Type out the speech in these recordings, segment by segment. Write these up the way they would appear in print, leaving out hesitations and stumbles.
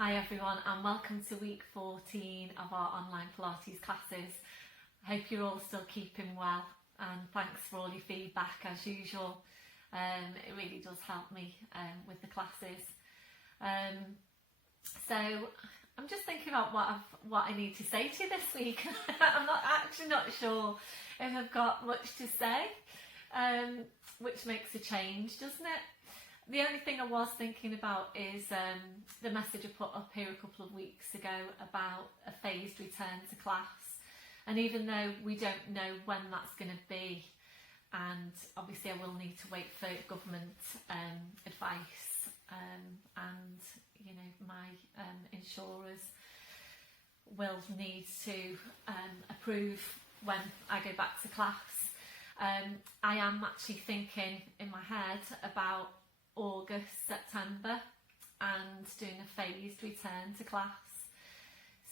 Hi everyone and welcome to week 14 of our online Pilates classes. I hope you're all still keeping well and thanks for all your feedback as usual. It really does help me with the classes. So I'm just thinking about what I need to say to you this week. I'm not sure if I've got much to say, which makes a change, doesn't it? The only thing I was thinking about is the message I put up here a couple of weeks ago about a phased return to class. And even though we don't know when that's going to be, and obviously I will need to wait for government advice and you know my insurers will need to approve when I go back to class. I am actually thinking in my head about August, September and doing a phased return to class.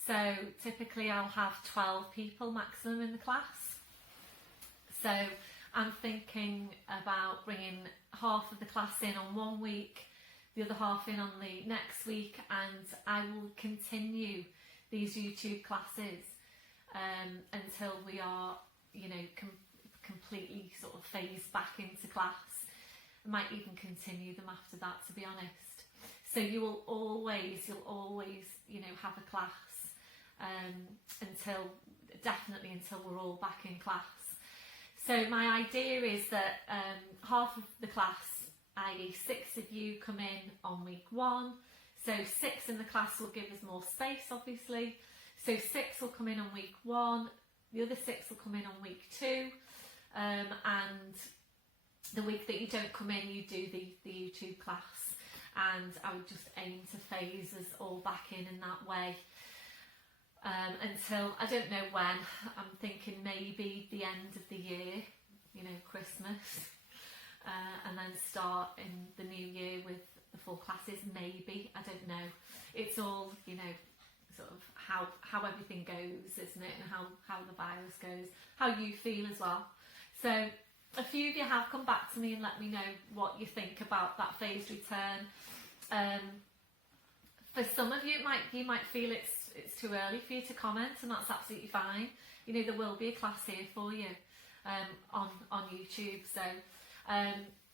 So typically I'll have 12 people maximum in the class. So I'm thinking about bringing half of the class in on one week, the other half in on the next week, and I will continue these YouTube classes until we are, you know, completely sort of phased back into class. I might even continue them after that, to be honest. So you'll always, you know, have a class definitely until we're all back in class. So my idea is that half of the class, i.e. 6 of you, come in on week 1. So 6 in the class will give us more space, obviously. So 6 will come in on week 1, the other 6 will come in on week 2, and the week that you don't come in, you do the YouTube class, and I would just aim to phase us all back in that way until, I don't know when, I'm thinking maybe the end of the year, you know, Christmas, and then start in the new year with the full classes, maybe, I don't know. It's all, you know, sort of how everything goes, isn't it, and how the virus goes, how you feel as well. So a few of you have come back to me and let me know what you think about that phased return. For some of you, you might feel it's too early for you to comment, and that's absolutely fine. You know, there will be a class here for you on YouTube. So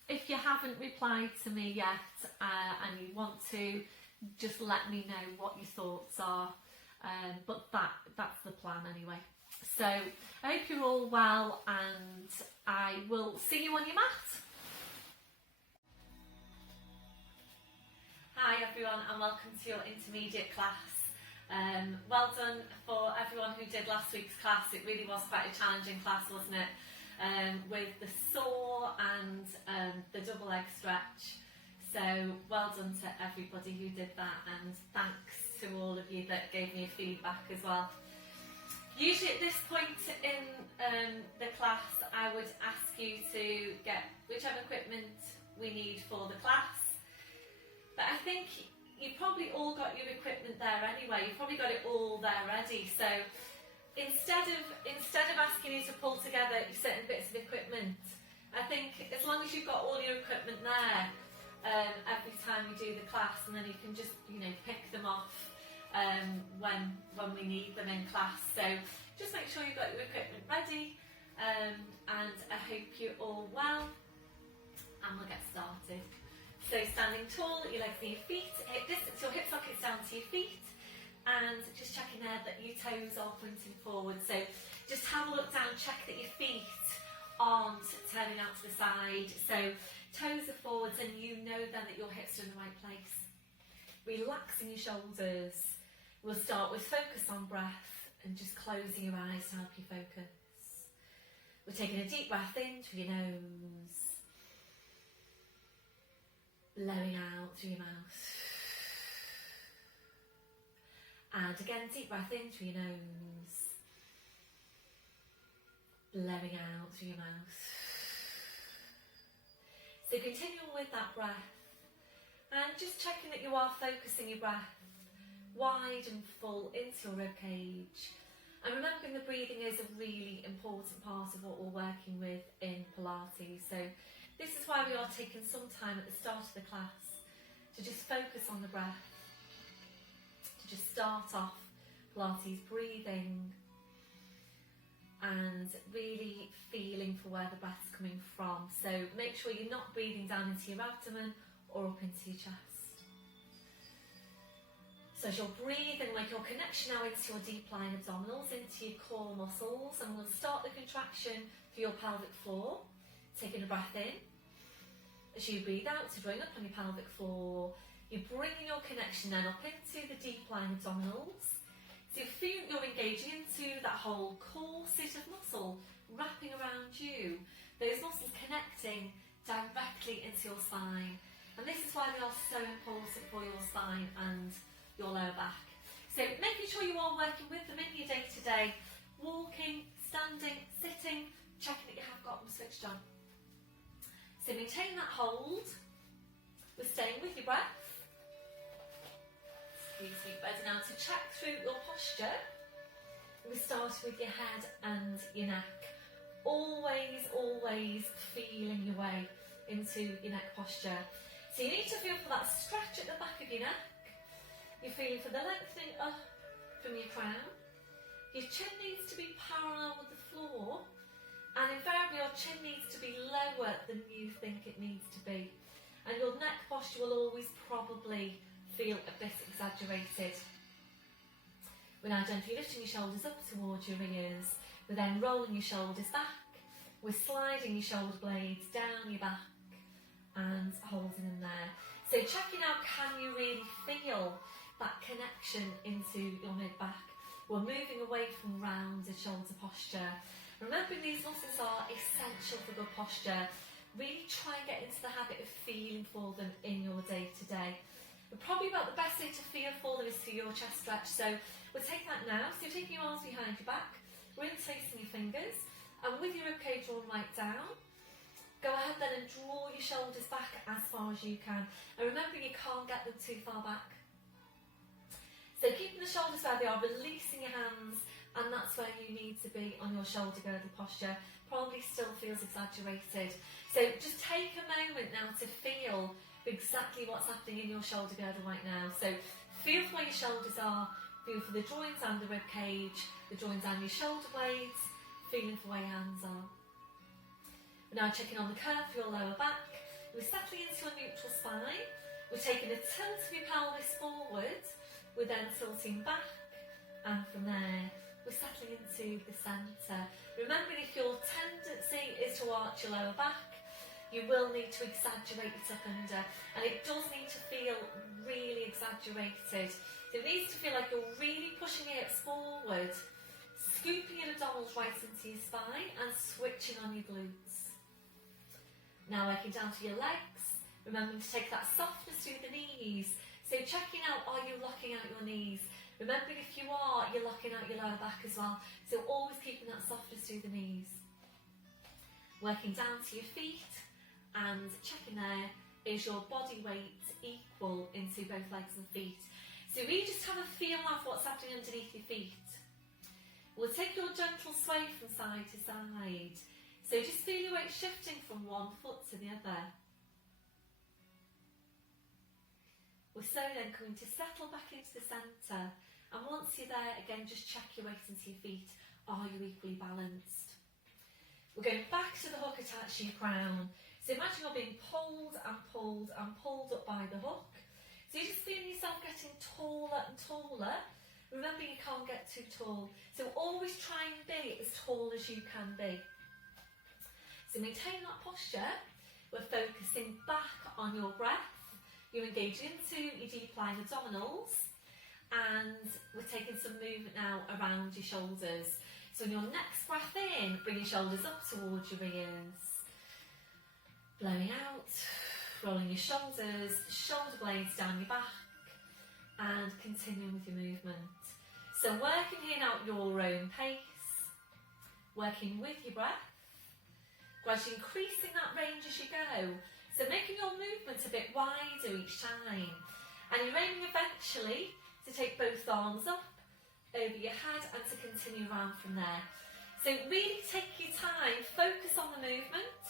if you haven't replied to me yet and you want to, just let me know what your thoughts are. But that's the plan anyway. So I hope you're all well, and I will see you on your mat. Hi everyone and welcome to your intermediate class. Well done for everyone who did last week's class. It really was quite a challenging class, wasn't it? With the saw and the double leg stretch. So well done to everybody who did that, and thanks to all of you that gave me feedback as well. Usually at this point in the class, I would ask you to get whichever equipment we need for the class. But I think you've probably all got your equipment there anyway. You've probably got it all there ready. So instead of asking you to pull together certain bits of equipment, I think as long as you've got all your equipment there every time you do the class, and then you can just, you know, pick them off when we need them in class. So just make sure you've got your equipment ready, and I hope you're all well, and we'll get started. So standing tall, your legs near your feet, hip distance, your hip sockets down to your feet, and just checking there that your toes are pointing forward. So just have a look down, check that your feet aren't turning out to the side. So toes are forwards, and you know then that your hips are in the right place. Relaxing your shoulders. We'll start with focus on breath and just closing your eyes to help you focus. We're taking a deep breath in through your nose, blowing out through your mouth. And again, deep breath in through your nose, blowing out through your mouth. So continuing with that breath and just checking that you are focusing your breath wide and full into your ribcage, and remembering the breathing is a really important part of what we're working with in Pilates. So this is why we are taking some time at the start of the class to just focus on the breath start off Pilates breathing and really feeling for where the breath's coming from. So make sure you're not breathing down into your abdomen or up into your chest. So as you're breathing, make your connection now into your deep lying abdominals, into your core muscles, and we'll start the contraction through your pelvic floor. Taking a breath in. As you breathe out, so drawing up on your pelvic floor, you're bringing your connection then up into the deep lying abdominals. So you feel you're engaging into that whole core set of muscle wrapping around you. Those muscles connecting directly into your spine. And this is why they are so important for your spine and your lower back. So making sure you are working with them in your day-to-day, walking, standing, sitting, checking that you have got them switched on. So maintain that hold. We're staying with your breath. Excuse me, better now to check through your posture. We start with your head and your neck. Always, always feeling your way into your neck posture. So you need to feel for that stretch at the back of your neck. You're feeling for the lengthening up from your crown. Your chin needs to be parallel with the floor, and invariably your chin needs to be lower than you think it needs to be. And your neck posture will always probably feel a bit exaggerated. We're now gently lifting your shoulders up towards your ears. We're then rolling your shoulders back. We're sliding your shoulder blades down your back and holding them there. So checking out, can you really feel that connection into your mid-back? We're moving away from rounded shoulder posture. Remembering these muscles are essential for good posture. Really try and get into the habit of feeling for them in your day-to-day. But probably about the best way to feel for them is through your chest stretch. So we'll take that now. So you're taking your arms behind your back. We're interlacing your fingers. And with your ribcage drawn right down, go ahead then and draw your shoulders back as far as you can. And remember, you can't get them too far back. So keeping the shoulders where they are, releasing your hands, and that's where you need to be on your shoulder girdle posture. Probably still feels exaggerated. So just take a moment now to feel exactly what's happening in your shoulder girdle right now. So feel for where your shoulders are, feel for the joints and the rib cage, the joints and your shoulder blades, feeling for where your hands are. We're now checking on the curve for your lower back. We're settling into a neutral spine. We're taking a tilt of your pelvis forward. We're then tilting back, and from there we're settling into the centre. Remembering, if your tendency is to arch your lower back, you will need to exaggerate it up under, and it does need to feel really exaggerated. So it needs to feel like you're really pushing your hips forward, scooping your abdominals right into your spine and switching on your glutes. Now working down to your legs, remembering to take that softness through the knees. So checking out, are you locking out your knees? Remembering, if you are, you're locking out your lower back as well. So always keeping that softness through the knees. Working down to your feet and checking there, is your body weight equal into both legs and feet? So really just have a feel of what's happening underneath your feet. We'll take your gentle sway from side to side. So just feel your weight shifting from one foot to the other. We're slowly then coming to settle back into the centre, and once you're there, again, just check your weight into your feet. Are you equally balanced? We're going back to the hook attached to your crown. So imagine you're being pulled and pulled and pulled up by the hook. So you're just feeling yourself getting taller and taller. Remember, you can't get too tall. So always try and be as tall as you can be. So maintain that posture. We're focusing back on your breath. You're engaging into your deep lying abdominals, and we're taking some movement now around your shoulders. So on your next breath in, bring your shoulders up towards your ears. Blowing out, rolling your shoulders, shoulder blades down your back, and continuing with your movement. So working here now at your own pace, working with your breath, gradually increasing that range as you go. So making your movements a bit wider each time. And you're aiming eventually to take both arms up over your head and to continue around from there. So really take your time, focus on the movement,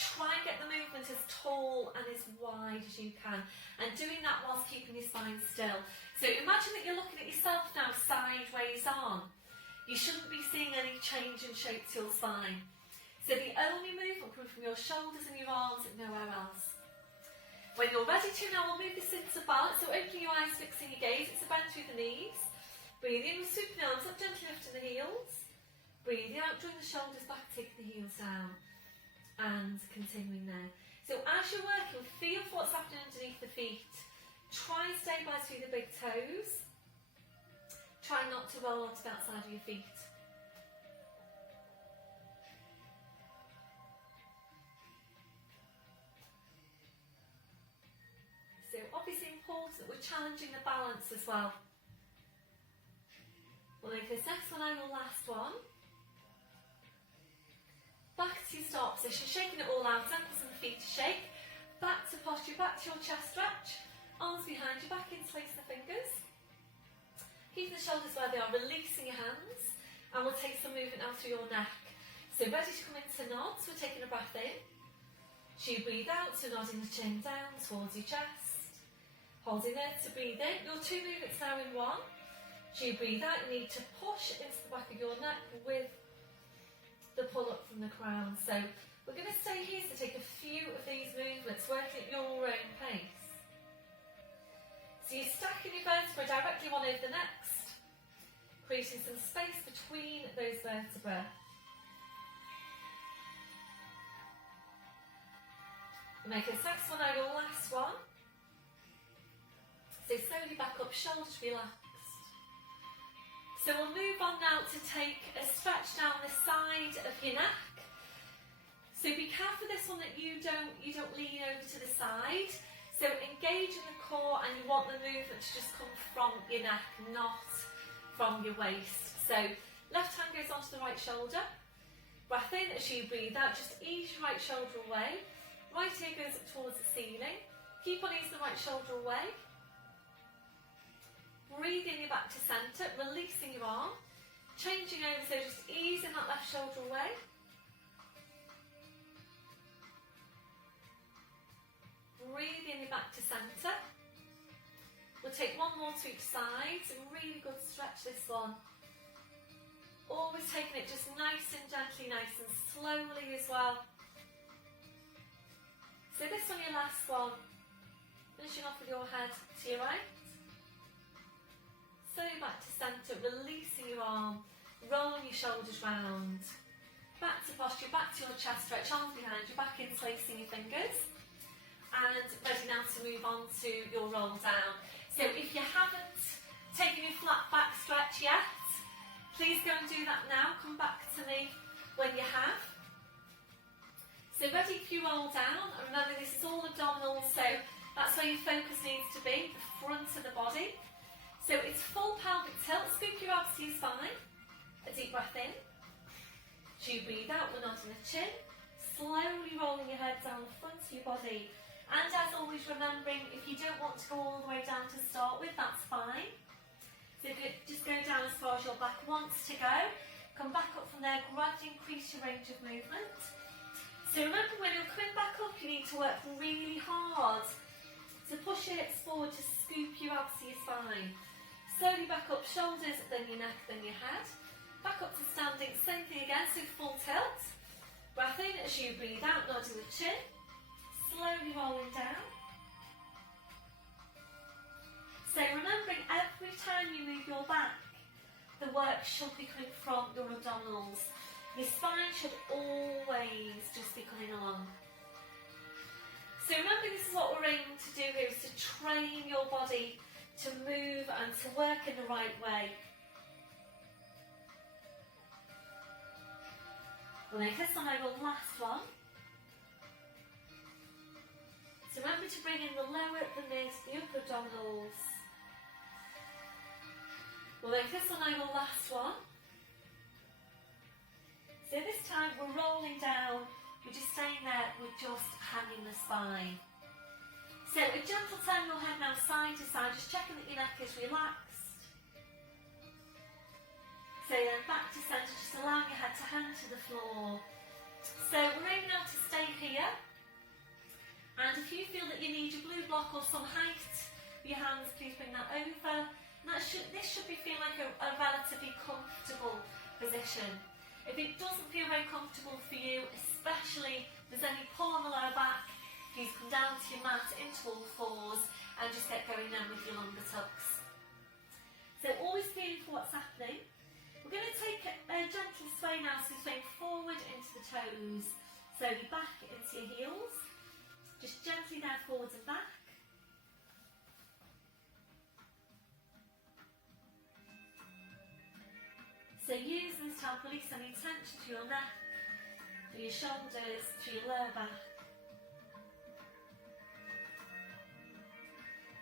try and get the movement as tall and as wide as you can, and doing that whilst keeping your spine still. So imagine that you're looking at your yourself now sideways on. You shouldn't be seeing any change in shape to your spine. So the only movement coming from your shoulders and your arms and nowhere else. When you're ready to now, we'll move this into balance. So opening your eyes, fixing your gaze. It's a bend through the knees. Breathing in, sweeping the arms up, gently lifting the heels. Breathing out, drawing the shoulders back, taking the heels down. And continuing there. So as you're working, feel for what's happening underneath the feet. Try and stabilise through the big toes. Try not to roll onto the outside of your feet. So obviously important that we're challenging the balance as well. We'll make this next one and the last one. Back to your start position, shaking it all out, ankles and feet to shake. Back to posture, back to your chest stretch. Arms behind you, back interlacing the fingers. Keeping the shoulders where they are, releasing your hands. And we'll take some movement now through your neck. So ready to come into nods, we're taking a breath in. So you breathe out, so nodding the chin down towards your chest. Holding there to breathe in. Your two movements now in one. So you breathe out, you need to push into the back of your neck with the pull up from the crown. So we're going to stay here to take a few of these movements, working at your own pace. So you're stacking your vertebrae directly one over the next, creating some space between those vertebrae. Make this next one our last one. So slowly back up, shoulders relaxed. So we'll move on now to take a stretch down the side of your neck. So be careful this one that you don't lean over to the side. So engage in the core, and you want the movement to just come from your neck, not from your waist. So left hand goes onto the right shoulder. Breath in as you breathe out, just ease your right shoulder away. Right ear goes up towards the ceiling. Keep on easing the right shoulder away. Breathing you back to centre, releasing your arm. Changing over, so just easing that left shoulder away. Breathing you back to centre. We'll take one more to each side. Some really good stretch this one. Always taking it just nice and gently, nice and slowly as well. So this one, your last one. Finishing off with your head to your right. Slowly back to centre, releasing your arm, rolling your shoulders round. Back to posture, back to your chest stretch, arms behind you, back interlacing your fingers. And ready now to move on to your roll down. So if you haven't taken your flat back stretch yet, please go and do that now. Come back to me when you have. So ready for your roll down. And remember, this is all abdominals, so that's where your focus needs to be, the front of the body. So it's full pelvic tilt, scoop your abs to your spine, a deep breath in. As you breathe out, we're nodding the chin, slowly rolling your head down the front of your body. And as always, remembering, if you don't want to go all the way down to start with, that's fine. So if you just go down as far as your back wants to go, come back up from there, gradually increase your range of movement. So remember, when you're coming back up, you need to work really hard to push your hips forward, to scoop your abs to your spine. Slowly back up, shoulders, then your neck, then your head. Back up to standing, same thing again, so full tilt. Breath in as you breathe out, nodding the chin. Slowly rolling down. So remembering, every time you move your back, the work should be coming from your abdominals. Your spine should always just be coming along. So remember, this is what we're aiming to do here, is to train your body to move and to work in the right way. We'll make this one our last one. So remember to bring in the lower, the mid, the upper abdominals. We'll make this one our last one. So this time we're rolling down, we're just staying there, we're just hanging the spine. So a gentle turn your head now side to side, just checking that your neck is relaxed. So then back to centre, just allowing your head to hang to the floor. So we're aiming now to stay here. And if you feel that you need your blue block or some height with your hands, please bring that over. And this should be feeling like a relatively comfortable position. If it doesn't feel very comfortable for you, especially if there's any pull on the lower back, please come down to your mat into all fours and just get going then with your longer tucks. So always feeling for what's happening. We're going to take a gentle sway now, so swaying forward into the toes, slowly back into your heels, just gently there forwards and back. So use this to help release any tension to your neck, to your shoulders, to your lower back.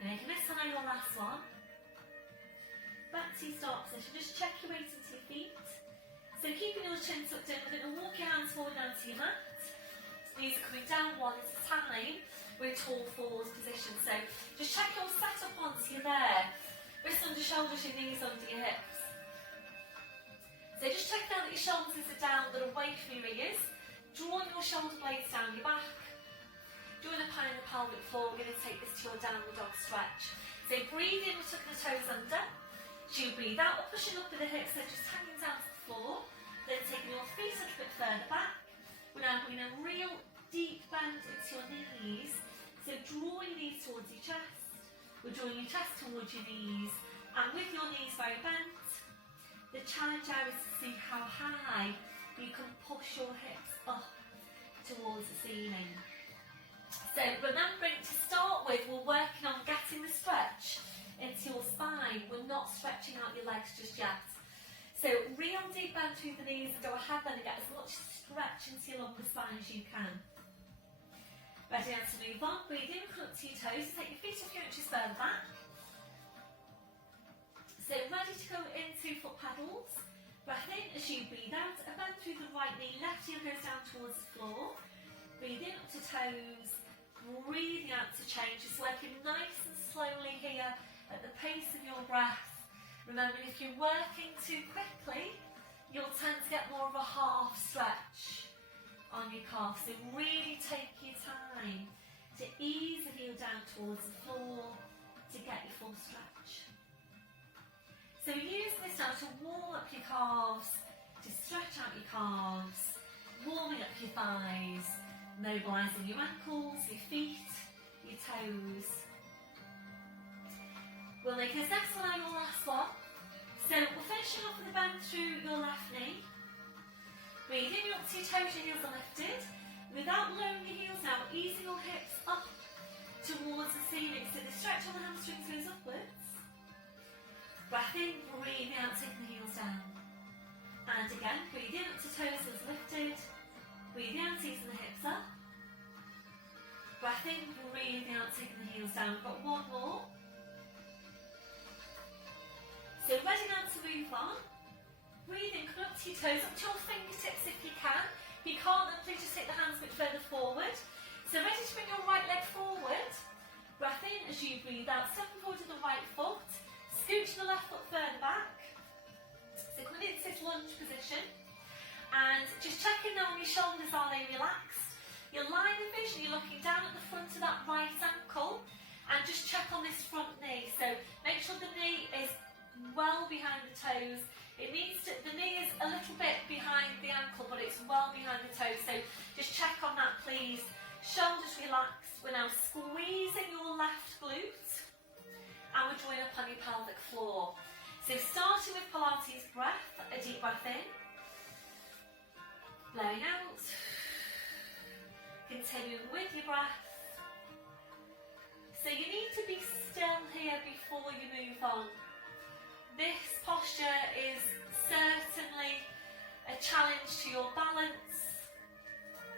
And making this one your last one. Back to your start position, just check your weight into your feet. So keeping your chin tucked in, we're going to walk your hands forward down to your mat. Knees are coming down one at a time. We're in tall fours position. So just check your setup once you're there. Wrists under shoulders, your knees under your hips. So just check now that your shoulders are down, that are away from your ears. Drawing your shoulder blades down your back. Doing a pie in the pelvic floor, we're going to take this to your downward dog stretch. So breathe in, we're tucking the toes under. So you breathe out, we're pushing up with the hips, so just hanging down to the floor. Then taking your feet a little bit further back. We're now bringing a real deep bend into your knees. So drawing your knees towards your chest. We're drawing your chest towards your knees. And with your knees very bent, the challenge now is to see how high you can push your hips up towards the ceiling. So remembering to start with, we're working on getting the stretch into your spine. We're not stretching out your legs just yet. So real deep bend through the knees and go ahead then and get as much stretch into your longer spine as you can. Ready now to move on. Breathe in, come up to your toes. Take your feet a few inches further back. So ready to go into foot pedals. Breath in as you breathe out. A bend through the right knee. Left heel goes down towards the floor. Breathe in up to toes. Breathing out to change. Just working nice and slowly here at the pace of your breath. Remembering if you're working too quickly, you'll tend to get more of a half stretch on your calf. So really take your time to ease the heel down towards the floor to get your full stretch. So use this now to warm up your calves, to stretch out your calves, warming up your thighs, mobilising your ankles, your feet, your toes. We'll make this next one your last one. So we're finishing off with a bend through your left knee. Breathe in, up to your toes, your heels are lifted. Without lowering your heels now, easing your hips up towards the ceiling. So the stretch on the hamstrings goes upwards. Breath in, breathing out, taking the heels down. And again, breathe in, up to toes, heels lifted. Breathe out, easing the hips up. Breath in, breathing out, taking the heels down. We've got one more. So ready now to move on. Breathe in, come up to your toes, up to your fingertips if you can. If you can't, then please just take the hands a bit further forward. So ready to bring your right leg forward. Breath in as you breathe out, stepping forward to the right foot. Scooch the left foot further back. So coming into this lunge position. And just checking now on your shoulders, are they relaxed? Your line of vision, you're looking down at the front of that right ankle. And just check on this front knee. So make sure the knee is well behind the toes. It needs to, the knee is a little bit behind the ankle, but it's well behind the toes. So just check on that, please. Shoulders relaxed. We're now squeezing your left glute. And we're drawing up on your pelvic floor. So starting with Pilates breath, a deep breath in. Blowing out. Continuing with your breath. So you need to be still here before you move on. This posture is certainly a challenge to your balance.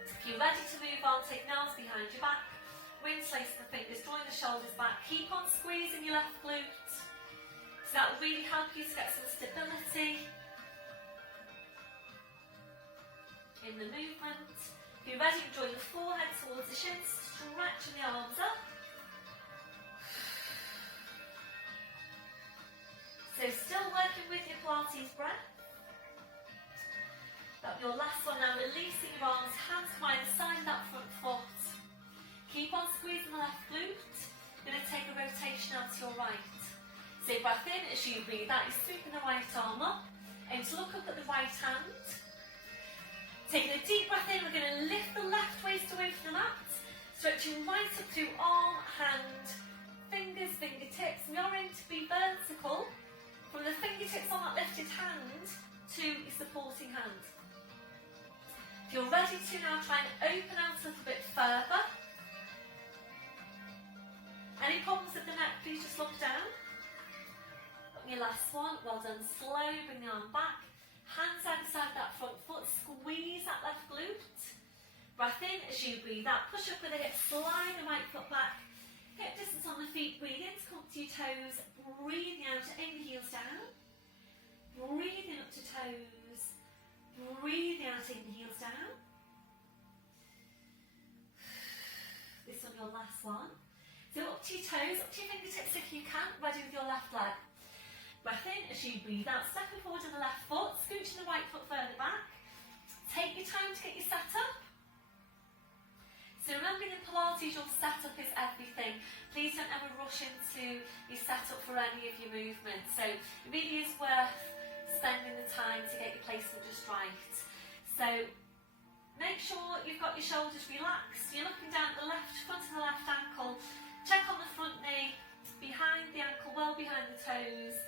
If you're ready to move on, take nails behind your back. Interlace the fingers, drawing the shoulders back. Keep on squeezing your left glute. So that will really help you to get some stability in the movement. If you're ready, drawing the forehead towards the shins, stretching the arms up. So still working with your Pilates breath. That's your last one now, releasing your arms, hands to either side of that front foot. Keep on squeezing the left glute. Going to take a rotation out to your right. So breath in as you breathe out, you're sweeping the right arm up, and to look up at the right hand. Taking a deep breath in, we're going to lift the left waist away from the mat, stretching right up through arm, hand, fingers, fingertips. We are aiming to be vertical from the fingertips on that lifted hand to your supporting hand. If you're ready to now try and open out a little bit further. Any problems with the neck, please just look down. Got your last one, well done. Slow, bring the arm back. Hands either side that front foot, squeeze that left glute. Breath in as you breathe out, push up with the hips, slide the right foot back. Hip distance on the feet, breathe in to come to your toes, breathing out, aim the heels down. Breathing up to toes, breathing out, aim the heels down. This one, your last one. So up to your toes, up to your fingertips if you can, ready with your left leg. Breath in as you breathe out, stepping forward to the left foot, scooching the right foot further back. Take your time to get your set up. So remember in Pilates, your setup is everything. Please don't ever rush into your setup for any of your movements. So it really is worth spending the time to get your placement just right. So make sure you've got your shoulders relaxed. You're looking down at the left front of the left ankle. Check on the front knee, behind the ankle, well behind the toes.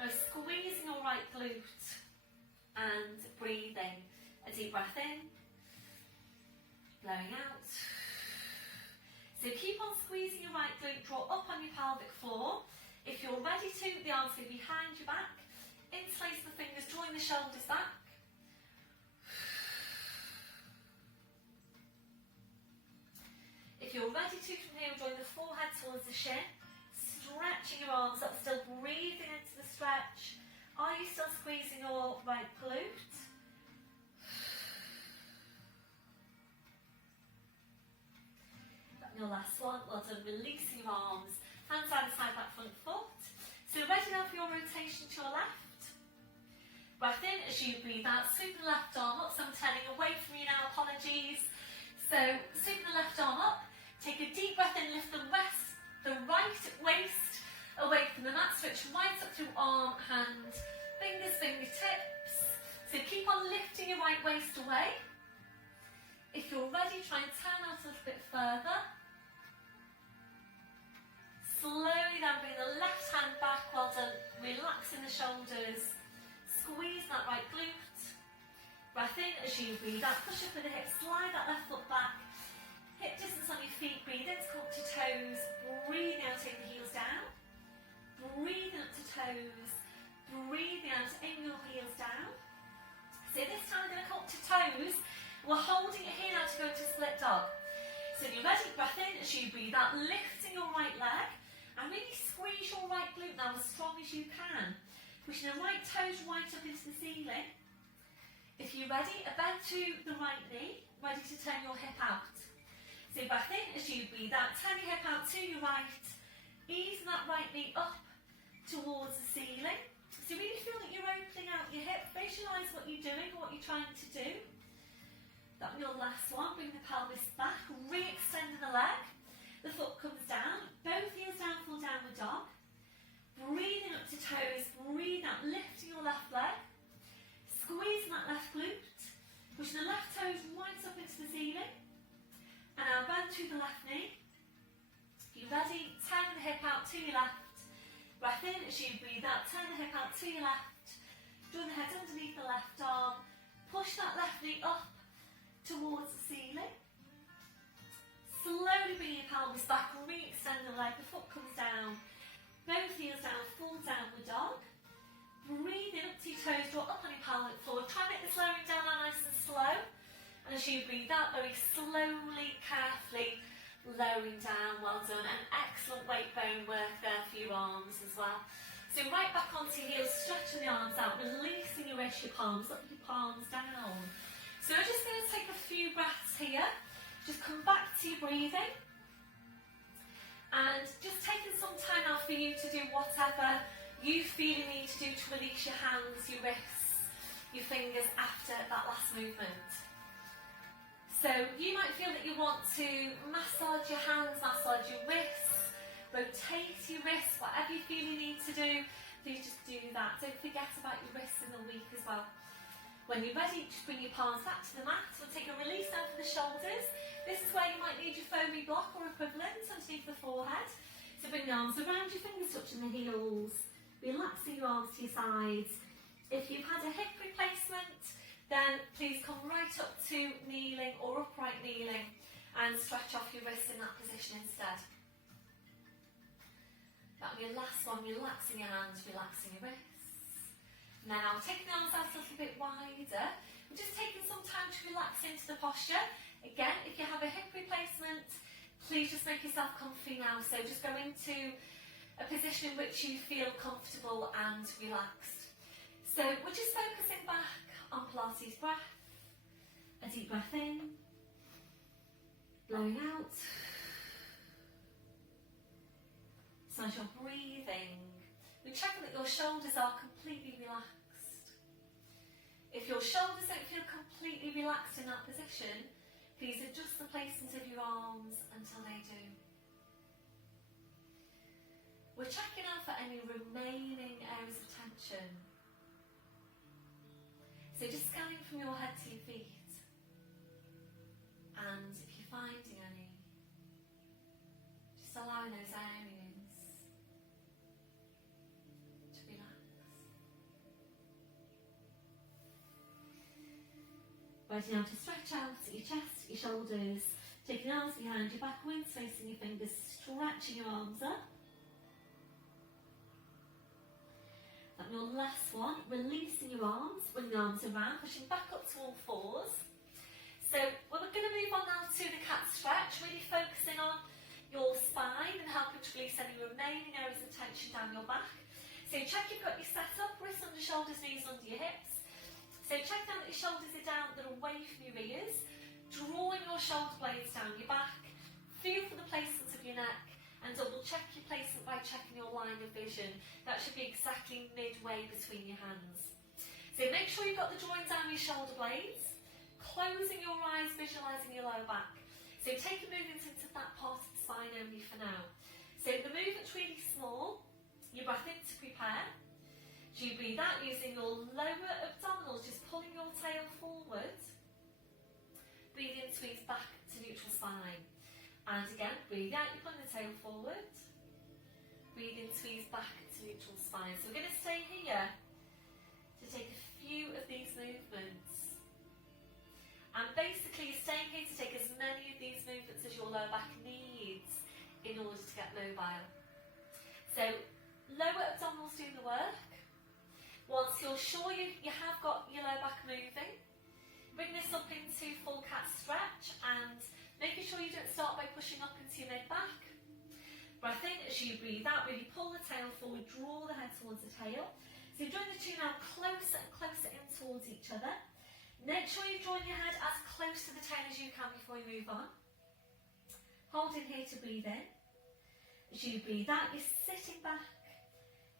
Now squeezing your right glute and breathing. A deep breath in, blowing out. So keep on squeezing your right glute, draw up on your pelvic floor. If you're ready to, the arms go behind your back. Interlace the fingers, drawing the shoulders back. If you're ready to, from here, drawing the forehead towards the shin. Stretching your arms up, still breathing into the stretch. Are you still squeezing your right glute? Your last one, well done, releasing your arms, hands either side that front foot. So ready now for your rotation to your left. Breath in as you breathe out, sweep the left arm up, so I'm turning away from you now, apologies. So sweep the left arm up, take a deep breath in, lift the right waist away from the mat, stretch right up through arm, hand, fingers, fingertips. So keep on lifting your right waist away. If you're ready, try and turn out a little bit further. Slowly then bring the left hand back, well done, relaxing the shoulders, squeeze that right glute. Breath in as you breathe out, push up with the hips, slide that left foot back. Hip distance on your feet, breathe in to come up to toes, breathing out, take the heels down. Breathing up to toes, breathing out, aim your heels down. So this time we're going to come up to toes. We're holding it here now to go into split dog. So you're ready, breath in as you breathe out, lifting your right leg. And really squeeze your right glute now as strong as you can. Pushing the right toes right up into the ceiling. If you're ready, a bend to the right knee, ready to turn your hip out. So breath in as you breathe out, turn your hip out to your right, easing that right knee up towards the ceiling. So really feel that you're opening out your hip, visualise what you're doing, what you're trying to do. That'll be your last one, bring the pelvis back, re-extending the leg. The foot comes down, both heels down, full downward dog. Breathing up to toes, breathe out, lifting your left leg. Squeezing that left glute, pushing the left toes right up into the ceiling. And now bend to the left knee. If you're ready, turn the hip out to your left. Breath in as you breathe out, turn the hip out to your left. Draw the head underneath the left arm. Push that left knee up towards the ceiling. Slowly bring your pelvis back, re-extend the leg, the foot comes down. Both heels down, full downward dog. Breathe in up to your toes, draw up on your pelvic floor. Try and make this lowering down now nice and slow. And as you breathe out, very slowly, carefully lowering down. Well done. And excellent weight bearing work there for your arms as well. So right back onto your heels, stretching the arms out, releasing your wrist, your palms, up your palms down. So we're just going to take a few breaths here. Just come back to your breathing. And just taking some time now for you to do whatever you feel you need to do to release your hands, your wrists, your fingers after that last movement. So you might feel that you want to massage your hands, massage your wrists, rotate your wrists, whatever you feel you need to do, please just do that. Don't forget about your wrists in the week as well. When you're ready, just bring your palms back to the mat. We'll take a release down for the shoulders. This is where you might need your foamy block or equivalent underneath the forehead. So bring the arms around your fingers, touching the heels, relaxing your arms to your sides. If you've had a hip replacement, then please come right up to kneeling or upright kneeling and stretch off your wrists in that position instead. That'll be your last one, relaxing your hands, relaxing your wrists. Now, taking the arms out a little bit wider, we're just taking some time to relax into the posture. Again, if you have a hip replacement, please just make yourself comfy now. So just go into a position in which you feel comfortable and relaxed. So we're just focusing back on Pilates breath. A deep breath in, blowing out. So as you're breathing, we're checking that your shoulders are completely relaxed. If your shoulders don't feel completely relaxed in that position, please adjust the placement of your arms until they do. We're checking out for any remaining areas of tension. So just scanning from your head to your feet. And if you're finding any, just allowing those areas to relax. Ready now to stretch out your chest, your shoulders, taking your arms behind your back, wings facing your fingers, stretching your arms up. And your last one, releasing your arms, bring the arms around, pushing back up to all fours. So we're going to move on now to the cat stretch, really focusing on your spine and helping to release any remaining areas of tension down your back. So check you've got your setup, wrists under shoulders, knees under your hips. So check down that your shoulders are down, they're away from your ears. Drawing your shoulder blades down your back. Feel for the placement of your neck and double check your placement by checking your line of vision. That should be exactly midway between your hands. So make sure you've got the drawing down your shoulder blades. Closing your eyes, visualising your lower back. So take a movement into that part of the spine only for now. So the movement's really small. You breath in to prepare. So you breathe out using your lower abdominals, just pulling your tail forward. Breathe in, squeeze back to neutral spine. And again, breathe out, you're pulling the tail forward. Breathe in, squeeze back to neutral spine. So we're going to stay here to take a few of these movements. And basically, you're staying here to take as many of these movements as your lower back needs in order to get mobile. So, lower abdominals doing the work. Once you're sure you have got your lower back moving, bring this up into full cat stretch and making sure you don't start by pushing up into your mid-back. Breath in as you breathe out, really pull the tail forward, draw the head towards the tail. So you're drawing the two now closer and closer in towards each other. Make sure you're drawing your head as close to the tail as you can before you move on. Hold in here to breathe in. As you breathe out, you're sitting back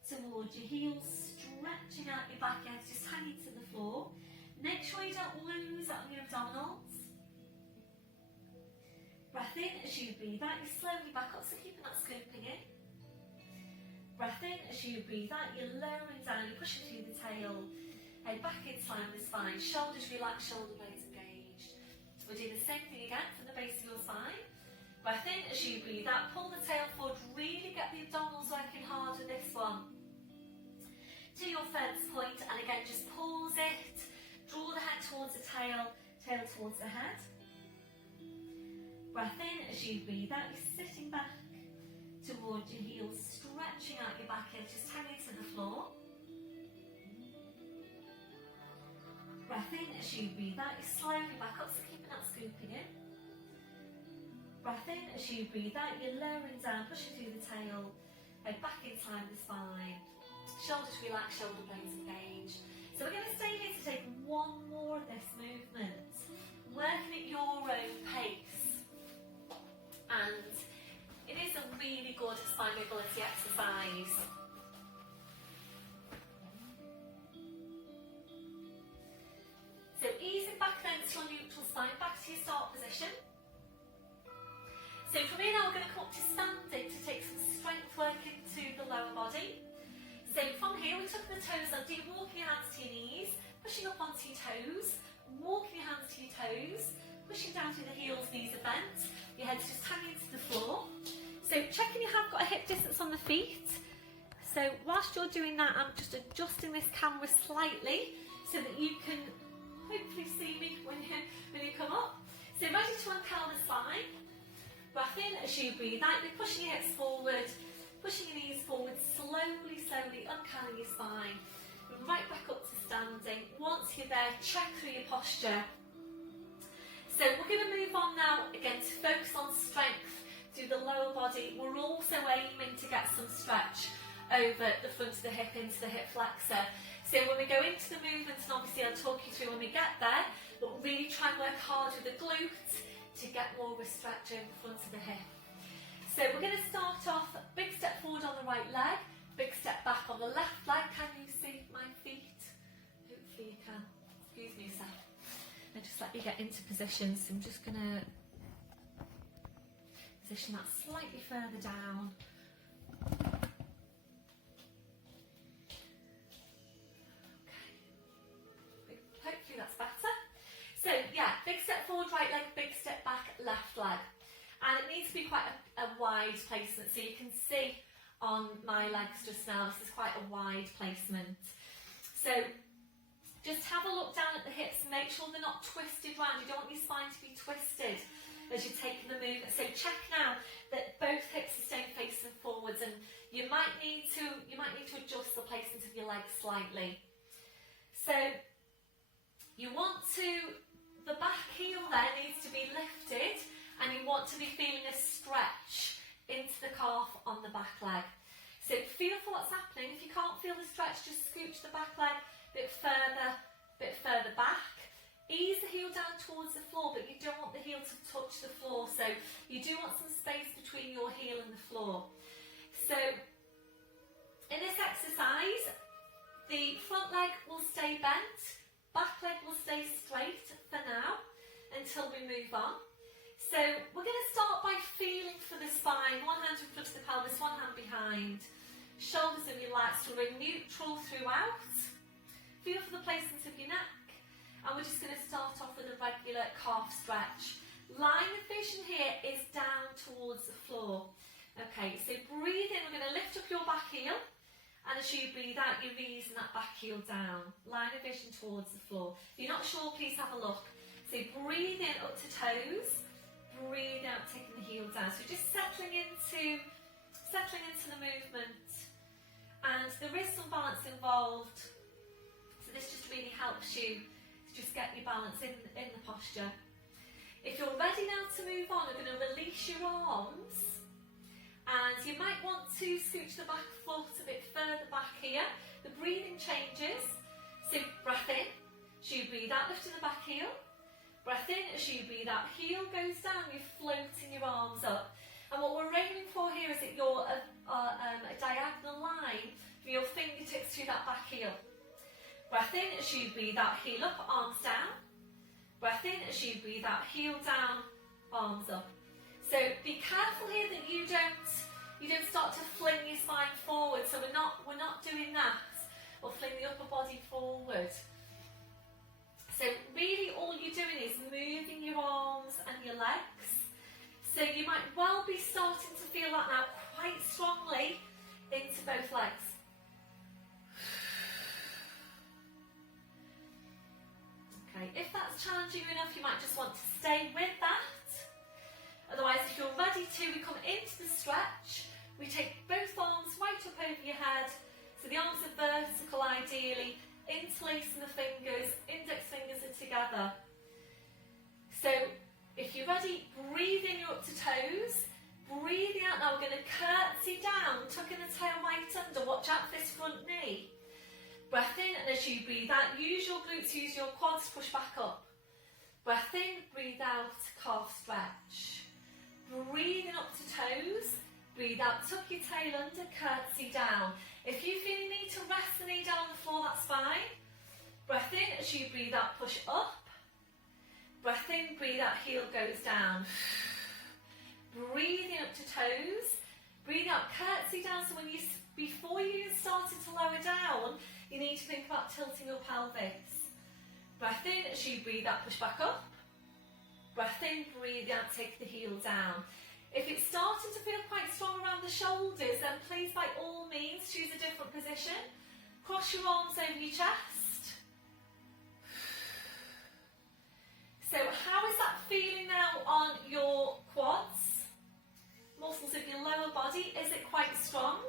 towards your heels, stretching out your back edge, just hanging to the floor. Make sure you don't lose out on your abdominals. Breath in as you breathe out, you're slowly back up, so keeping that scooping in. Breath in as you breathe out, you're lowering down, you're pushing through the tail. Head back into line with the spine, shoulders relaxed, shoulder blades engaged. We're doing the same thing again from the base of your spine. Breath in as you breathe out, pull the tail forward, really get the abdominals working hard with this one. To your furthest point, and again just pause it, draw the head towards the tail, tail towards the head. Breath in as you breathe out, you're sitting back towards your heels, stretching out your back edge, just hanging to the floor. Breath in as you breathe out, you're slowly back up, so keeping that scooping in. Breath in as you breathe out, you're lowering down, pushing through the tail, head back in line with the spine. Shoulders relaxed, shoulder blades engaged. So we're going to stay here to take one more of this movement, working at your own pace. And it is a really good spine mobility exercise. So easing back then to your neutral spine, back to your start position. So from here now we're going to come up to standing to take some we're tucking the toes under, you're walking your hands to your knees, pushing up onto your toes, walking your hands to your toes, pushing down through the heels, knees are bent, your head's just hanging to the floor. So checking you have got a hip distance on the feet. So whilst you're doing that, I'm just adjusting this camera slightly so that you can hopefully see me when you come up. So ready to uncurl the spine. Breath in as you breathe out, you're pushing your hips forward, pushing your knees forward, slowly, slowly uncurling your spine. Right back up to standing. Once you're there, check through your posture. So we're going to move on now again to focus on strength through the lower body. We're also aiming to get some stretch over the front of the hip into the hip flexor. So when we go into the movements, and obviously I'll talk you through when we get there, but really try and work hard with the glutes to get more of a stretch over the front of the hip. So we're going to start off, big step forward on the right leg, big step back on the left leg. Can you see my feet? Hopefully you can. Excuse me a sec. I'll just let you get into position. So I'm just going to position that slightly further down. Hopefully that's better. So yeah, big step forward right leg, big step back left leg. And it needs to be quite a wide placement. So you can see on my legs just now, this is quite a wide placement. So just have a look down at the hips, make sure they're not twisted round. You don't want your spine to be twisted as you're taking the movement. So check now that both hips are staying facing forwards, and you might need to adjust the placement of your legs slightly. So you want the back heel there needs to be lifted, and you want to be feeling a stretch into the calf on the back leg. So feel for what's happening. If you can't feel the stretch, just scooch the back leg a bit further back. Ease the heel down towards the floor, but you don't want the heel to touch the floor. So you do want some space between your heel and the floor. So in this exercise, the front leg will stay bent, back leg will stay straight for now until we move on. So we're going to start by feeling for the spine, one hand in front of the pelvis, one hand behind. Shoulders are relaxed, we're neutral throughout. Feel for the placement of your neck. And we're just going to start off with a regular calf stretch. Line of vision here is down towards the floor. Okay, so breathe in, we're going to lift up your back heel. And as you breathe out, you're easing that back heel down. Line of vision towards the floor. If you're not sure, please have a look. So breathe in up to toes. Breathe out, taking the heel down. So just settling into the movement. And there is some balance involved. So this just really helps you to just get your balance in the posture. If you're ready now to move on, we're going to release your arms. And you might want to scooch the back foot a bit further back here. The breathing changes. So breath in, as you breathe out, lifting the back heel. Breath in, as you breathe out, heel goes down, you're floating your arms up. And what we're aiming for here is that you're a diagonal line from your fingertips through that back heel. Breath in, as you breathe out, heel up, arms down. Breath in, as you breathe out, heel down, arms up. So be careful here that you don't start to fling your spine forward. So we're not doing that, or fling the upper body forward. So really all you're doing is moving your arms and your legs. So you might well be starting to feel that now quite strongly into both legs. Okay, if that's challenging enough, you might just want to stay with that. Otherwise, if you're ready to, we come into the stretch. We take both arms right up over your head. So the arms are vertical ideally. Interlacing the fingers, index fingers are together. So if you're ready, breathe in, you're up to toes. Breathing out now, we're going to curtsy down, tucking the tail right under. Watch out for this front knee. Breath in, and as you breathe out, use your glutes, use your quads, push back up. Breath in, breathe out, calf stretch. Breathing up to toes. Breathe out, tuck your tail under, curtsy down. If you feel you need to rest the knee down on the floor, that's fine. Breath in, as you breathe out, push up. Breath in, breathe out, heel goes down. Breathing up to toes. Breathe out, curtsy down. So when you Before you even started to lower down, you need to think about tilting your pelvis. Breath in as you breathe out, push back up. Breath in, breathe out, take the heel down. If it's starting to feel quite strong around the shoulders, then please by all means choose a different position. Cross your arms over your chest. So how is that feeling now on your quads? Muscles of your lower body, is it quite strong?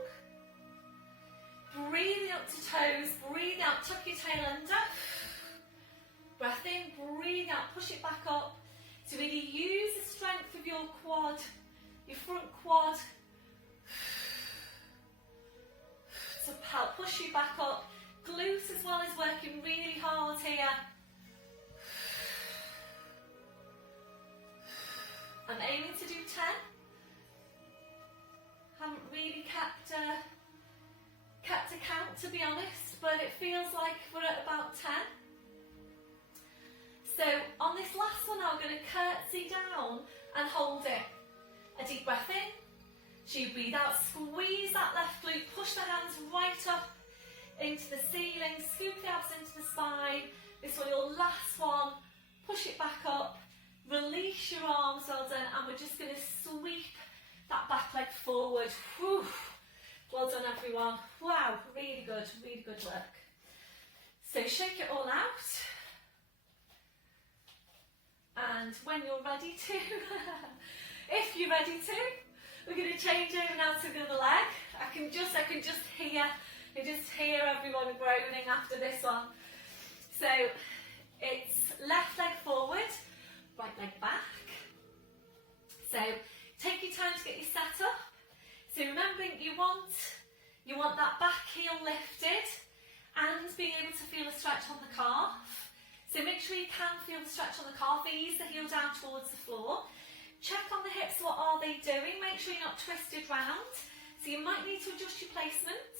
Breathing up to toes, breathe out, tuck your tail under. Breath in, breathe out, push it back up. So really use the strength of your quad, your front quad, to help push you back up. Glutes as well is working really hard here. I'm aiming to do 10. Haven't really kept a count, to be honest, but it feels like we're at about 10. So on this last one, I'm going to curtsy down and hold it. A deep breath in. So you breathe out, squeeze that left glute, push the hands right up into the ceiling, scoop the abs into the spine. This one, your last one, push it back up, release your arms, well done, and we're just going to sweep that back leg forward. Whew. Well done everyone. Wow, really good work. So shake it all out. And when you're ready to, if you're ready to, we're going to change over now to the other leg. I can just hear everyone groaning after this one. So it's left leg forward, right leg back. So take your time to get you set up. So remembering you want that back heel lifted and being able to feel a stretch on the calf. So make sure you can feel the stretch on the calf, ease the heel down towards the floor. Check on the hips, what are they doing? Make sure you're not twisted round. So you might need to adjust your placement.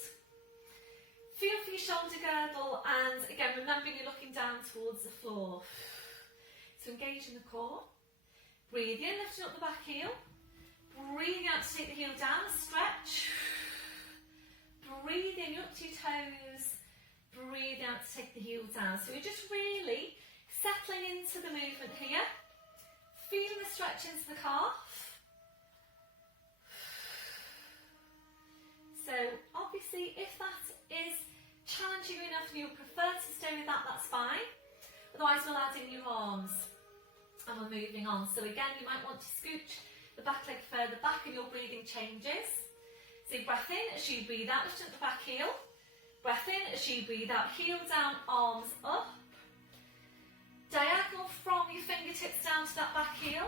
Feel for your shoulder girdle, and again, remembering you're looking down towards the floor. So engage in the core. Breathe in, lifting up the back heel. Breathing out to take the heel down, stretch. Breathing up to your toes. Breathe out to take the heel down. So we're just really settling into the movement here. Feeling the stretch into the calf. So obviously if that is challenging enough and you prefer to stay with that, that's fine. Otherwise we'll add in your arms and we're moving on. So again, you might want to scooch the back leg further back and your breathing changes. So breath in as you breathe out, lift up the back heel. Breath in as you breathe out, heel down, arms up. Diagonal from your fingertips down to that back heel.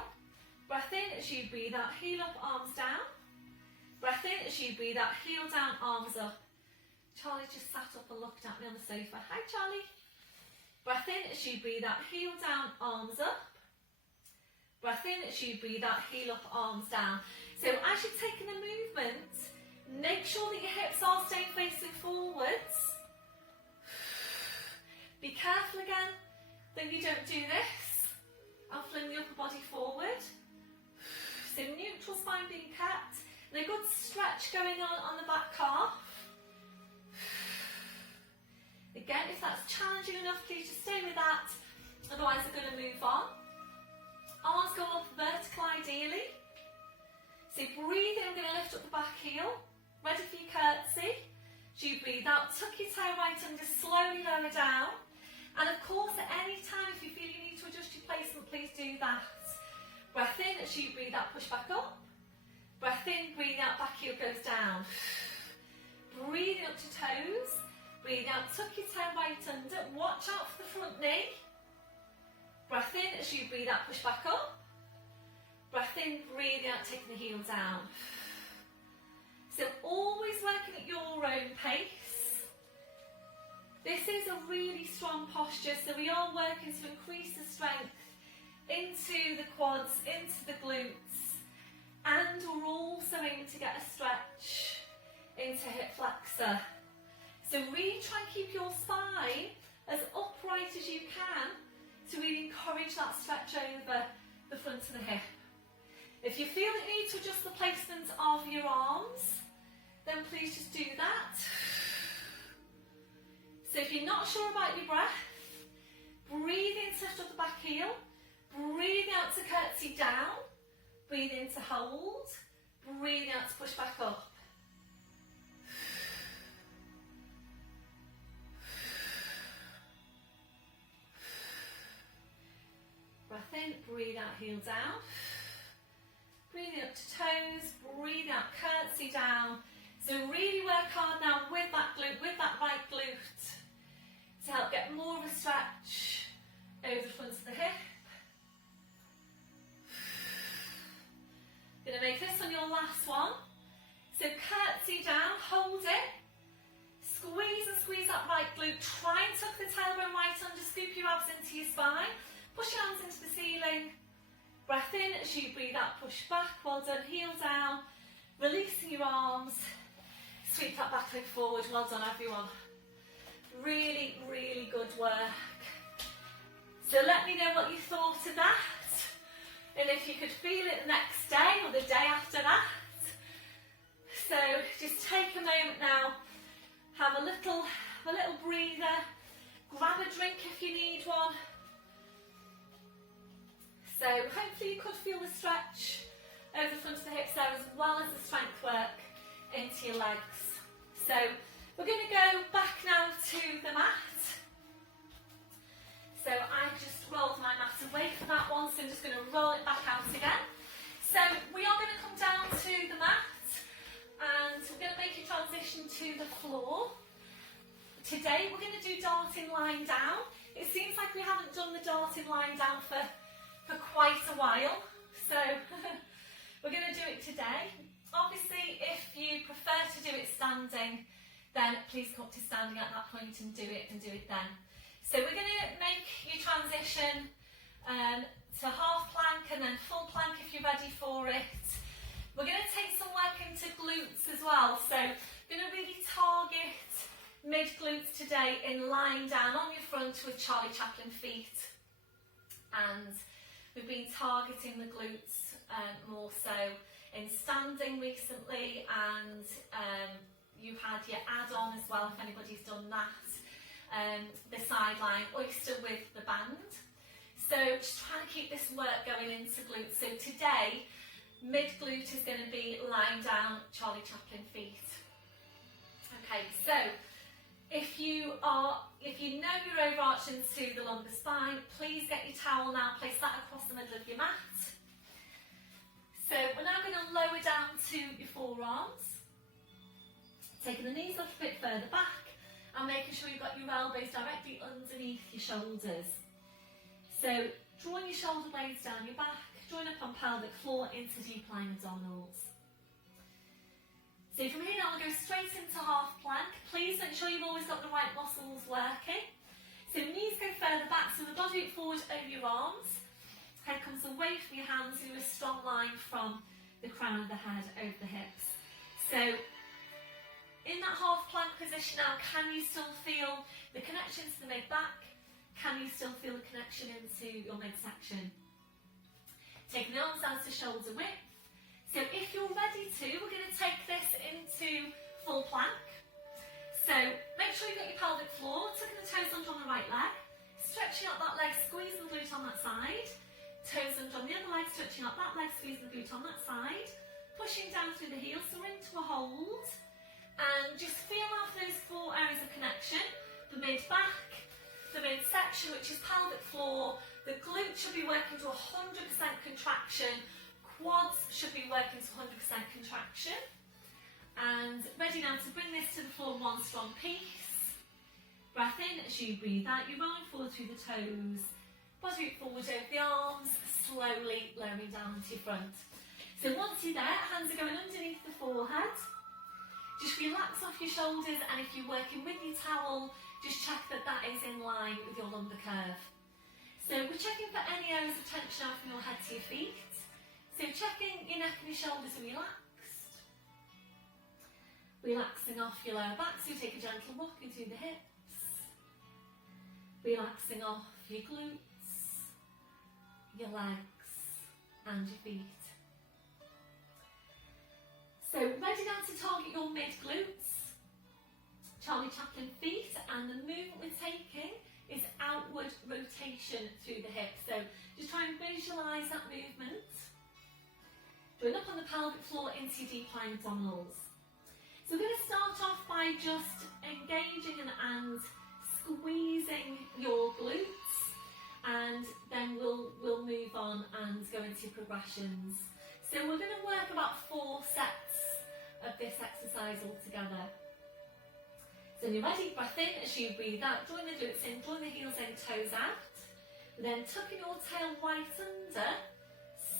Breath in as you breathe out, heel up, arms down. Breath in as you breathe out, heel down, arms up. Charlie just sat up and looked at me on the sofa. Hi Charlie. Breath in as you breathe out, heel down, arms up. Breath in as you breathe out, heel up, arms down. So as you're taking the movement, make sure that your hips are staying facing forwards. Be careful again that you don't do this. And fling the upper body forward. So neutral spine being kept. And a good stretch going on the back calf. Again, if that's challenging enough, please just stay with that. Otherwise, we're going to move on. Arms go up vertical ideally. So breathe in, I'm going to lift up the back heel. Ready for your curtsy. So you breathe out, tuck your toe right under, slowly lower down. And of course, at any time, if you feel you need to adjust your placement, please do that. Breath in, as you breathe out, push back up. Breath in, breathe out, back heel goes down. Breathing up to toes. Breathe out, tuck your toe right under. Watch out for the front knee. Breath in, as you breathe out, push back up. Breath in, breathing out, taking the heel down. So always working at your own pace. This is a really strong posture, so we are working to increase the strength into the quads, into the glutes, and we're also aiming to get a stretch into hip flexor. So really try and keep your spine as upright as you can to really encourage that stretch over the front of the hip. If you feel that you need to adjust the placement of your arms, then please just do that. So if you're not sure about your breath, breathe in to lift up the back heel, breathe out to curtsy down, breathe in to hold, breathe out to push back up. Breath in, breathe out, heel down. Breathing up to toes, breathe out, curtsy down. So really work hard now with that glute, with that right glute, to help get more of a stretch over the front of the hip. Going to make this on your last one. So curtsy down, hold it. Squeeze and squeeze that right glute. Try and tuck the tailbone right under, scoop your abs into your spine. Push your hands into the ceiling. Breath in as you breathe out, push back. Well done, heel down. Releasing your arms. Sweep that back leg forward. Well done, everyone. Really, really good work. So let me know what you thought of that. And if you could feel it the next day or the day after that. So just take a moment now. Have a little breather. Grab a drink if you need one. So hopefully you could feel the stretch over the front of the hips there, as well as the strength work into your legs. So we're going to go back now to the mat. So I just rolled my mat away from that one, so I'm just going to roll it back out again. So we are going to come down to the mat and we're going to make a transition to the floor. Today we're going to do darting lying down. It seems like we haven't done the darting lying down for quite a while, so we're going to do it today. Obviously, if you prefer to do it standing, then please come up to standing at that point and do it then. So we're going to make your transition to half plank and then full plank if you're ready for it. We're going to take some work into glutes as well, so we're going to really target mid glutes today in lying down on your front with Charlie Chaplin feet, and we've been targeting the glutes more so in standing recently, and you had your add-on as well if anybody's done that, the sideline oyster with the band. So just trying to keep this work going into glutes. So today, mid glute is going to be lying down, Charlie Chaplin feet. Okay, so if you know you're overarching to the longer spine, please get your towel now, place that across the middle of your mat. So we're now going to lower down to your forearms, taking the knees up a bit further back and making sure you've got your elbows directly underneath your shoulders. So drawing your shoulder blades down your back, join up on pelvic floor into deep lying abdominals. So from here now we'll go straight into half plank. Please make sure you've always got the right muscles working. So knees go further back, so the body forward over your arms. Head comes away from your hands, do a strong line from the crown of the head over the hips. So in that half plank position now, can you still feel the connection to the mid-back? Can you still feel the connection into your midsection? Taking the arms down to shoulder width. So if you're ready to, we're going to take this into full plank. So make sure you've got your pelvic floor, tucking the toes under on the right leg, stretching out that leg, squeezing the glute on that side, toes under on the other leg, stretching out that leg, squeezing the glute on that side, pushing down through the heels, so we're into a hold, and just feel out those 4 areas of connection: the mid-back, the midsection, which is pelvic floor, the glute should be working to 100% contraction, quads should be working to 100% contraction. And ready now to bring this to the floor, one strong piece. Breath in as you breathe out, you're rolling forward through the toes, body root forward over the arms, slowly lowering down to your front. So once you're there, hands are going underneath the forehead. Just relax off your shoulders, and if you're working with your towel, just check that that is in line with your lumbar curve. So we're checking for any areas of tension out from your head to your feet. So checking your neck and your shoulders are relaxed. Relaxing off your lower back, so you take a gentle walk into the hips. Relaxing off your glutes, your legs and your feet. So ready now to target your mid glutes, Charlie Chaplin feet, and the movement we're taking is outward rotation through the hips. So just try and visualise that movement. Join up on the pelvic floor into your deep lying abdominals. So we're going to start off by just engaging and squeezing your glutes, and then we'll move on and go into progressions. So we're going to work about 4 sets of this exercise altogether. So when you're ready, breath in as you breathe out, drawing the glutes in, drawing the heels in, toes out. Then tucking your tail right under,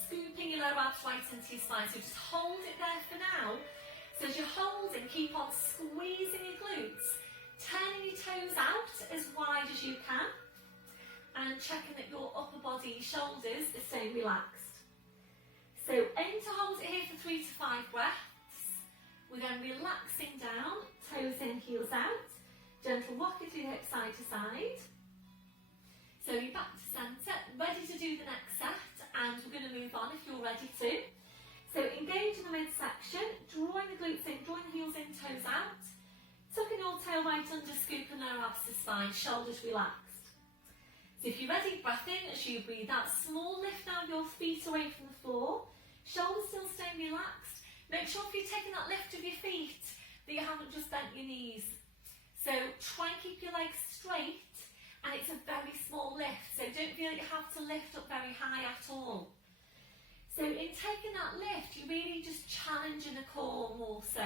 scooping your lower abs right into your spine. So just hold it there for now. So as you're holding, keep on squeezing your glutes, turning your toes out as wide as you can, and checking that your upper body, shoulders are staying relaxed. So aim to hold it here for 3 to 5 breaths. We're then relaxing down, toes in, heels out, gentle rocking through the hips side to side. So you're back to centre, ready to do the next set, and we're going to move on if you're ready to. So engage in the midsection, drawing the glutes in, drawing the heels in, toes out, tucking your tail right under, scooping lower abs to spine, shoulders relaxed. So if you're ready, breath in as you breathe out, small lift now of your feet away from the floor, shoulders still staying relaxed. Make sure if you're taking that lift of your feet that you haven't just bent your knees. So try and keep your legs straight, and it's a very small lift, so don't feel you have to lift up very high at all. So in taking that lift, you're really just challenging the core more so.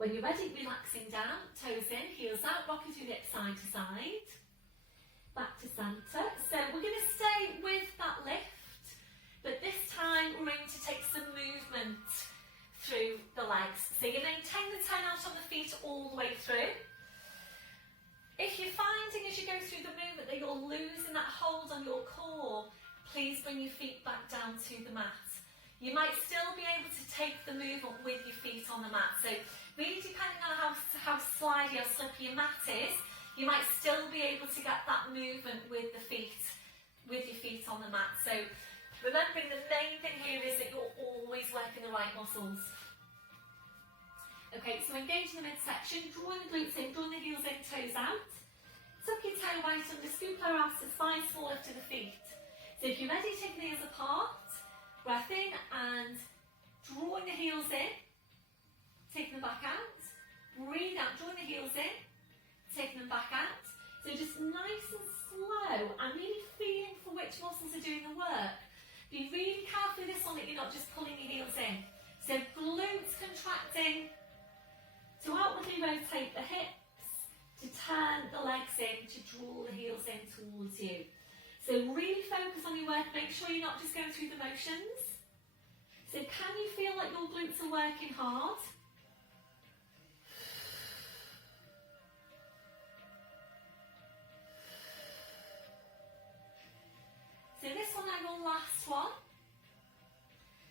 When you're ready, relaxing down, toes in, heels out, rocking through the hips side to side. Back to centre. So we're going to stay with that lift, but this time we're going to take some movement through the legs. So you maintain the turn out on the feet all the way through. If you're finding as you go through the movement that you're losing that hold on your core, please bring your feet back down to the mat. You might still be able to take the movement with your feet on the mat. So really depending on how slidey or slippy your mat is, you might still be able to get that movement with your feet on the mat. So remembering the main thing here is that you're always working the right muscles. Okay, so engage in the midsection, drawing the glutes in, drawing the heels in, toes out. Tuck your toe right under, scoop lower abs to spine, small lift to the feet. So if you're ready, take the heels apart, breath in and drawing the heels in, taking them back out. Breathe out, drawing the heels in, taking them back out. So just nice and slow and really feeling for which muscles are doing the work. Be really careful with this one that you're not just pulling your heels in. So glutes contracting to outwardly rotate the hips, to turn the legs in, to draw the heels in towards you. So really focus on your work, make sure you're not just going through the motions. So can you feel like your glutes are working hard? So this one now, your last one.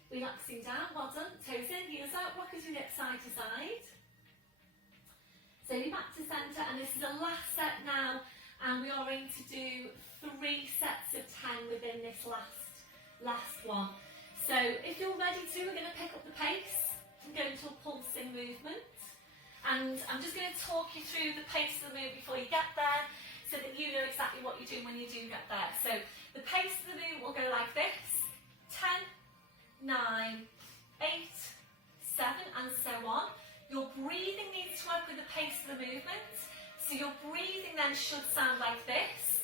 Relaxing down, well done, toes in, heels out, rocking through the hips side to side. So you're back to centre, and this is the last set now, and we are going to do 3 sets of 10 within this last one. So if you're ready to, we're going to pick up the pace and go into a pulsing movement. And I'm just going to talk you through the pace of the movement before you get there, so that you know exactly what you're doing when you do get there. So the pace of the movement will go like this: 10, 9, 8, 7, and so on. Your breathing needs to work with the pace of the movement. So your breathing then should sound like this.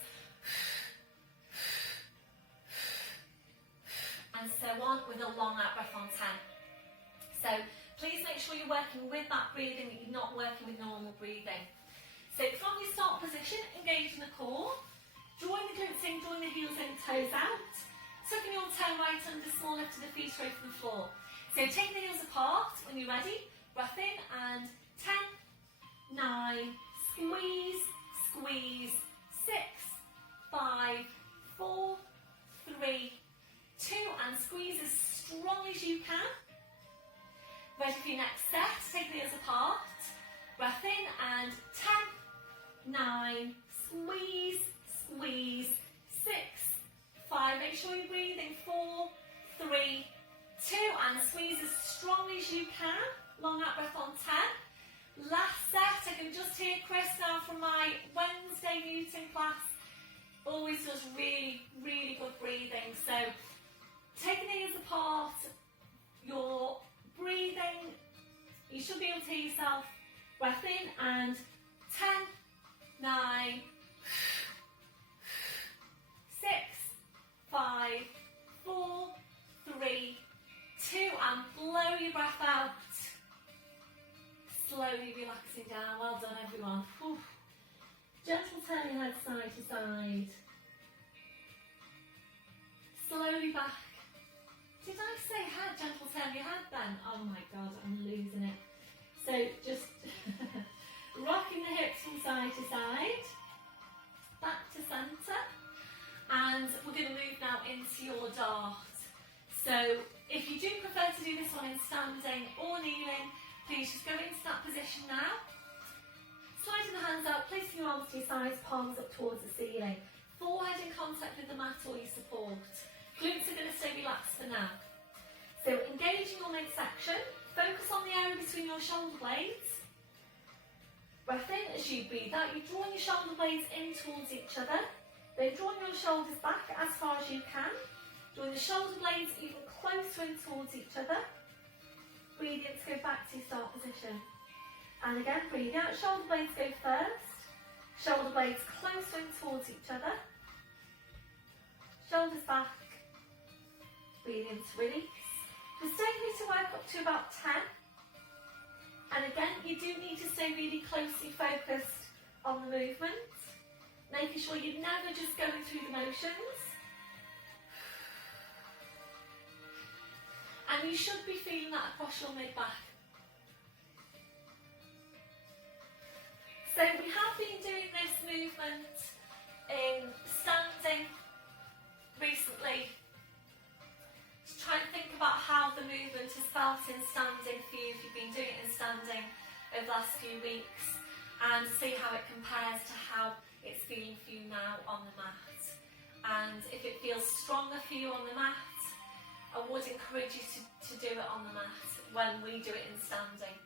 And so on, with a long out breath on 10. So please make sure you're working with that breathing, that you're not working with normal breathing. So from your start position, engage in the core. Drawing the glutes in, drawing the heels in, toes out. Tucking your toe right under, small lift to the feet away from the floor. So take the heels apart when you're ready. Breath in and 10, 9, squeeze, squeeze, 6, 5, 4, 3, 2, and squeeze as strong as you can. Ready for your next set, take the heels apart. Breath in and 10, 9, squeeze, squeeze, 6, 5, make sure you're breathing, 4, 3, 2, and squeeze as strong always does really, really good breathing. So take the ears apart, you're breathing, you should be able to hear yourself. Breath in and 10, 9, 6, 5, 4, 3, 2, and blow your breath out. Slowly relaxing down. Well done, everyone. Whew. Gentle turn your head side to side. Slowly back. Did I say head? Gentle turn your head then? Oh my god, I'm losing it. So just rocking the hips from side to side, back to centre, and we're going to move now into your dart. So if you do prefer to do this one in standing or kneeling, please just go into that position now. Sliding the hands out, placing your arms to your sides, palms up towards the ceiling. Forehead in contact with the mat or your support. Glutes are going to stay relaxed for now. So engaging your midsection, focus on the area between your shoulder blades. Breath in as you breathe out, you're drawing your shoulder blades in towards each other. Then drawing your shoulders back as far as you can. Drawing the shoulder blades even closer in towards each other. Breathe in to go back to your start position. And again, breathe out, shoulder blades go first. Shoulder blades closer in towards each other. Shoulders back. Breathe in to release. We're staying here to work up to about 10. And again, you do need to stay really closely focused on the movement. Making sure you're never just going through the motions. And you should be feeling that across your mid-back. So we have been doing this movement in standing recently. Just try and think about how the movement has felt in standing for you if you've been doing it in standing over the last few weeks, and see how it compares to how it's feeling for you now on the mat. And if it feels stronger for you on the mat, I would encourage you to do it on the mat when we do it in standing.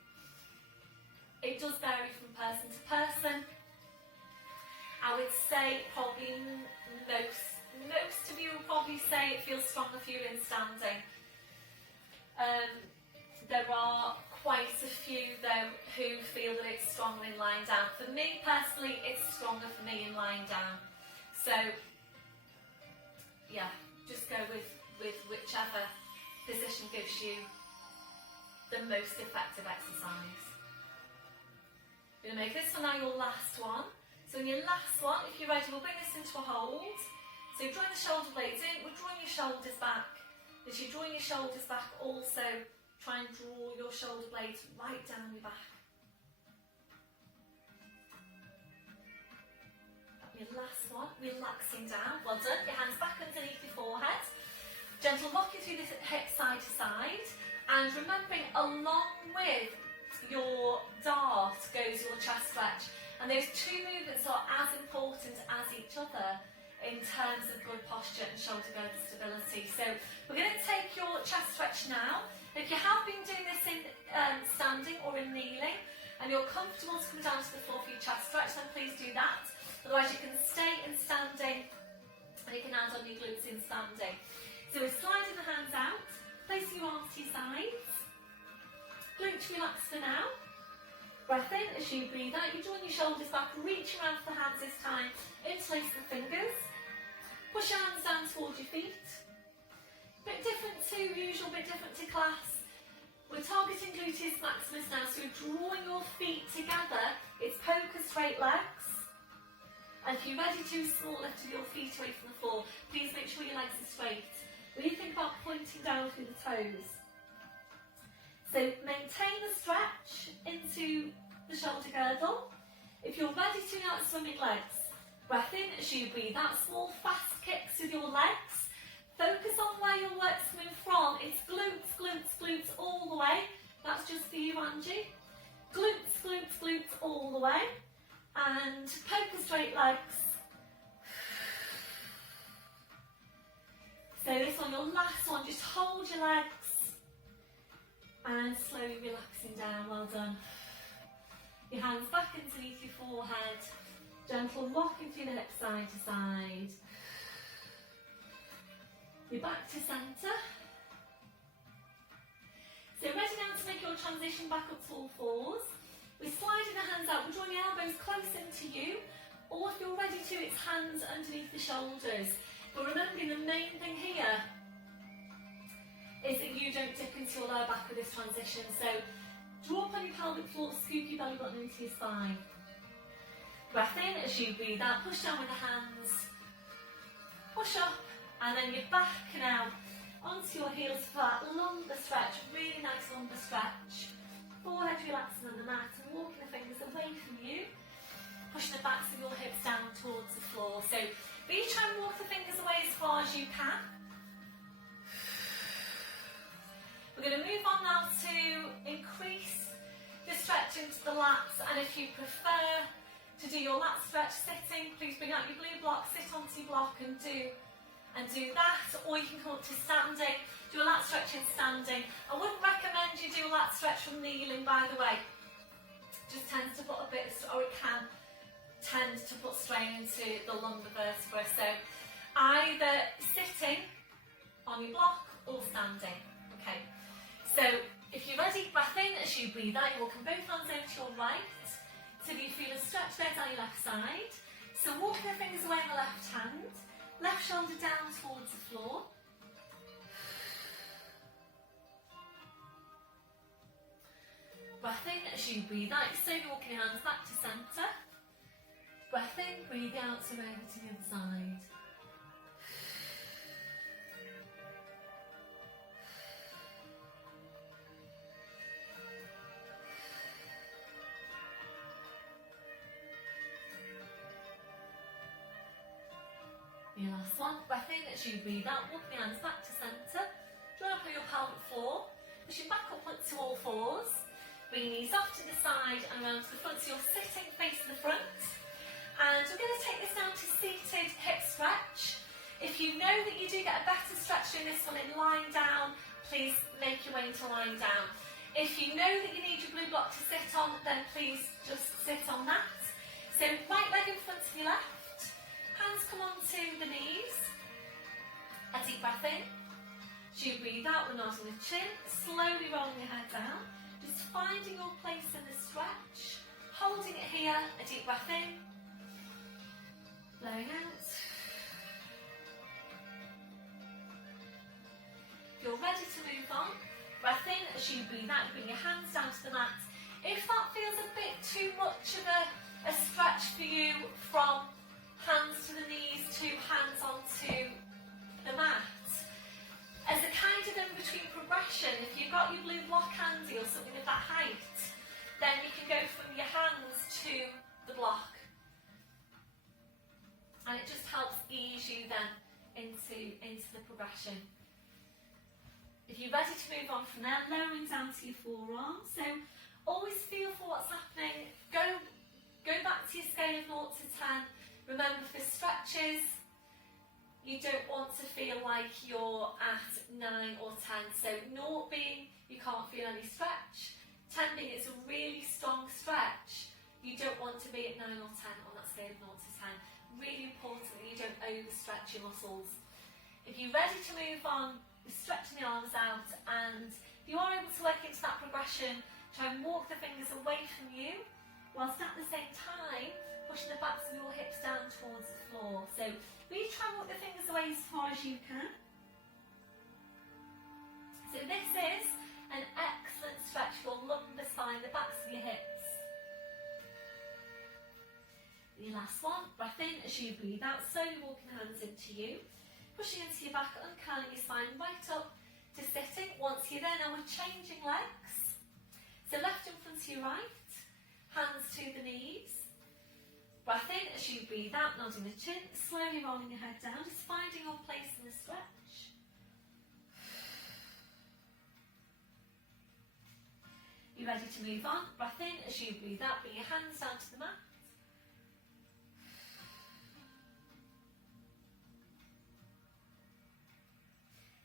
It does vary from person to person. I would say probably most of you will probably say it feels stronger for you in standing. There are quite a few though who feel that it's stronger in lying down. For me personally, it's stronger for me in lying down. So yeah, just go with whichever position gives you the most effective exercise. We're going to make this one now your last one. So in your last one, if you're ready, we'll bring this into a hold. So you're drawing the shoulder blades in, we're drawing your shoulders back. As you're drawing your shoulders back, also try and draw your shoulder blades right down your back. Your last one, relaxing down. Well done. Your hands back underneath your forehead. Gentle rocking through the hips side to side. And remembering, along with your dart goes your chest stretch. And those two movements are as important as each other in terms of good posture and shoulder girdle stability. So we're going to take your chest stretch now. If you have been doing this in standing or in kneeling, and you're comfortable to come down to the floor for your chest stretch, then please do that. Otherwise you can stay in standing, and you can add on your glutes in standing. So we're sliding the hands out, placing your arms to your sides. Glutes relax for now. Breath in as you breathe out. You're drawing your shoulders back, reaching around for the hands this time. Interlace the fingers. Push your hands down towards your feet. Bit different to usual, bit different to class. We're targeting gluteus maximus now, so you're drawing your feet together. It's poker straight legs. And if you're ready to, small lift of your feet away from the floor. Please make sure your legs are straight. When you think about pointing down through the toes. So maintain the stretch into the shoulder girdle. If you're ready to now, swimming legs. Breath in as you breathe out. Small fast kicks with your legs. Focus on where your work's coming from. It's glutes, glutes, glutes all the way. That's just for you, Angie. Glutes, glutes, glutes all the way. And poker straight legs. So this one, your last one, just hold your legs. And slowly relaxing down, well done. Your hands back underneath your forehead. Gentle rocking through the hips side to side. You're back to centre. So ready now to make your transition back up to all fours. We're sliding the hands out, we're drawing the elbows close into you, or if you're ready to, it's hands underneath the shoulders. But remembering the main thing here is that you don't dip into your lower back with this transition. So draw up on your pelvic floor, scoop your belly button into your spine. Breath in as you breathe out, push down with the hands, push up, and then you're back now onto your heels for that lumbar stretch, really nice lumbar stretch. Forehead relaxing on the mat and walking the fingers away from you, pushing the backs of your hips down towards the floor. So really try and walk the fingers away as far as you can. We're going to move on now to increase the stretch into the lats, and if you prefer to do your lat stretch sitting, please bring out your blue block, sit onto your block and do that, or you can come up to standing, do a lat stretch in standing. I wouldn't recommend you do a lat stretch from kneeling, by the way. It just tends to put a bit, or it can tend to put strain into the lumbar vertebra. So either sitting on your block or standing. Okay. So if you're ready, breath in as you breathe out. You walk both hands over to your right. So you feel a stretch there down your left side. So walking the fingers away in the left hand. Left shoulder down towards the floor. Breath in as you breathe out. Slowly walking your hands back to centre. Breath in, breathe out, so over to the other side. Your last one. Breath in as you breathe out, walking your hands back to centre. Draw up on your pelvic floor, pushing back up to all fours. Bring your knees off to the side and around to the front, so you're sitting facing the front. And we're going to take this down to seated hip stretch. If you know that you do get a better stretch doing this one in lying down, please make your way into lying down. If you know that you need your blue block to sit on, then please just sit on that. So right leg in front of your left, hands come onto the knees. A deep breath in. As you breathe out, we're nodding the chin, slowly rolling your head down. Just finding your place in the stretch. Holding it here, a deep breath in. Blowing out. If you're ready to move on, breath in as you breathe out, bring your hands down to the mat. If that feels a bit too much of a stretch for you, from hands to the knees to hands onto the mat, as a kind of in-between progression, if you've got your blue block handy or something of that height, then you can go from your hands to the block. And it just helps ease you then into the progression. If you're ready to move on from there, lowering down to your forearms. So always feel for what's happening. Go back to your scale of 0 to 10. Remember, for stretches, you don't want to feel like you're at 9 or 10. So 0 being you can't feel any stretch, 10 being it's a really strong stretch. You don't want to be at 9 or 10 on that scale of 0 to 10. Really important that you don't overstretch your muscles. If you're ready to move on, you're stretching the arms out, and if you are able to work into that progression, try and walk the fingers away from you, whilst at the same time pushing the backs of your hips down towards the floor. So really try and walk the fingers away as far as you can. So this is an excellent stretch for your lumbar spine, the backs of your hips. Your last one, breath in as you breathe out, slowly walking the hands into you, pushing into your back, uncurling your spine right up to sitting. Once you're there, now we're changing legs. So left in front of your right, hands to the knees. Breath in as you breathe out, nodding the chin, slowly rolling your head down, just finding your place in the stretch. You're ready to move on. Breath in as you breathe out, bring your hands down to the mat.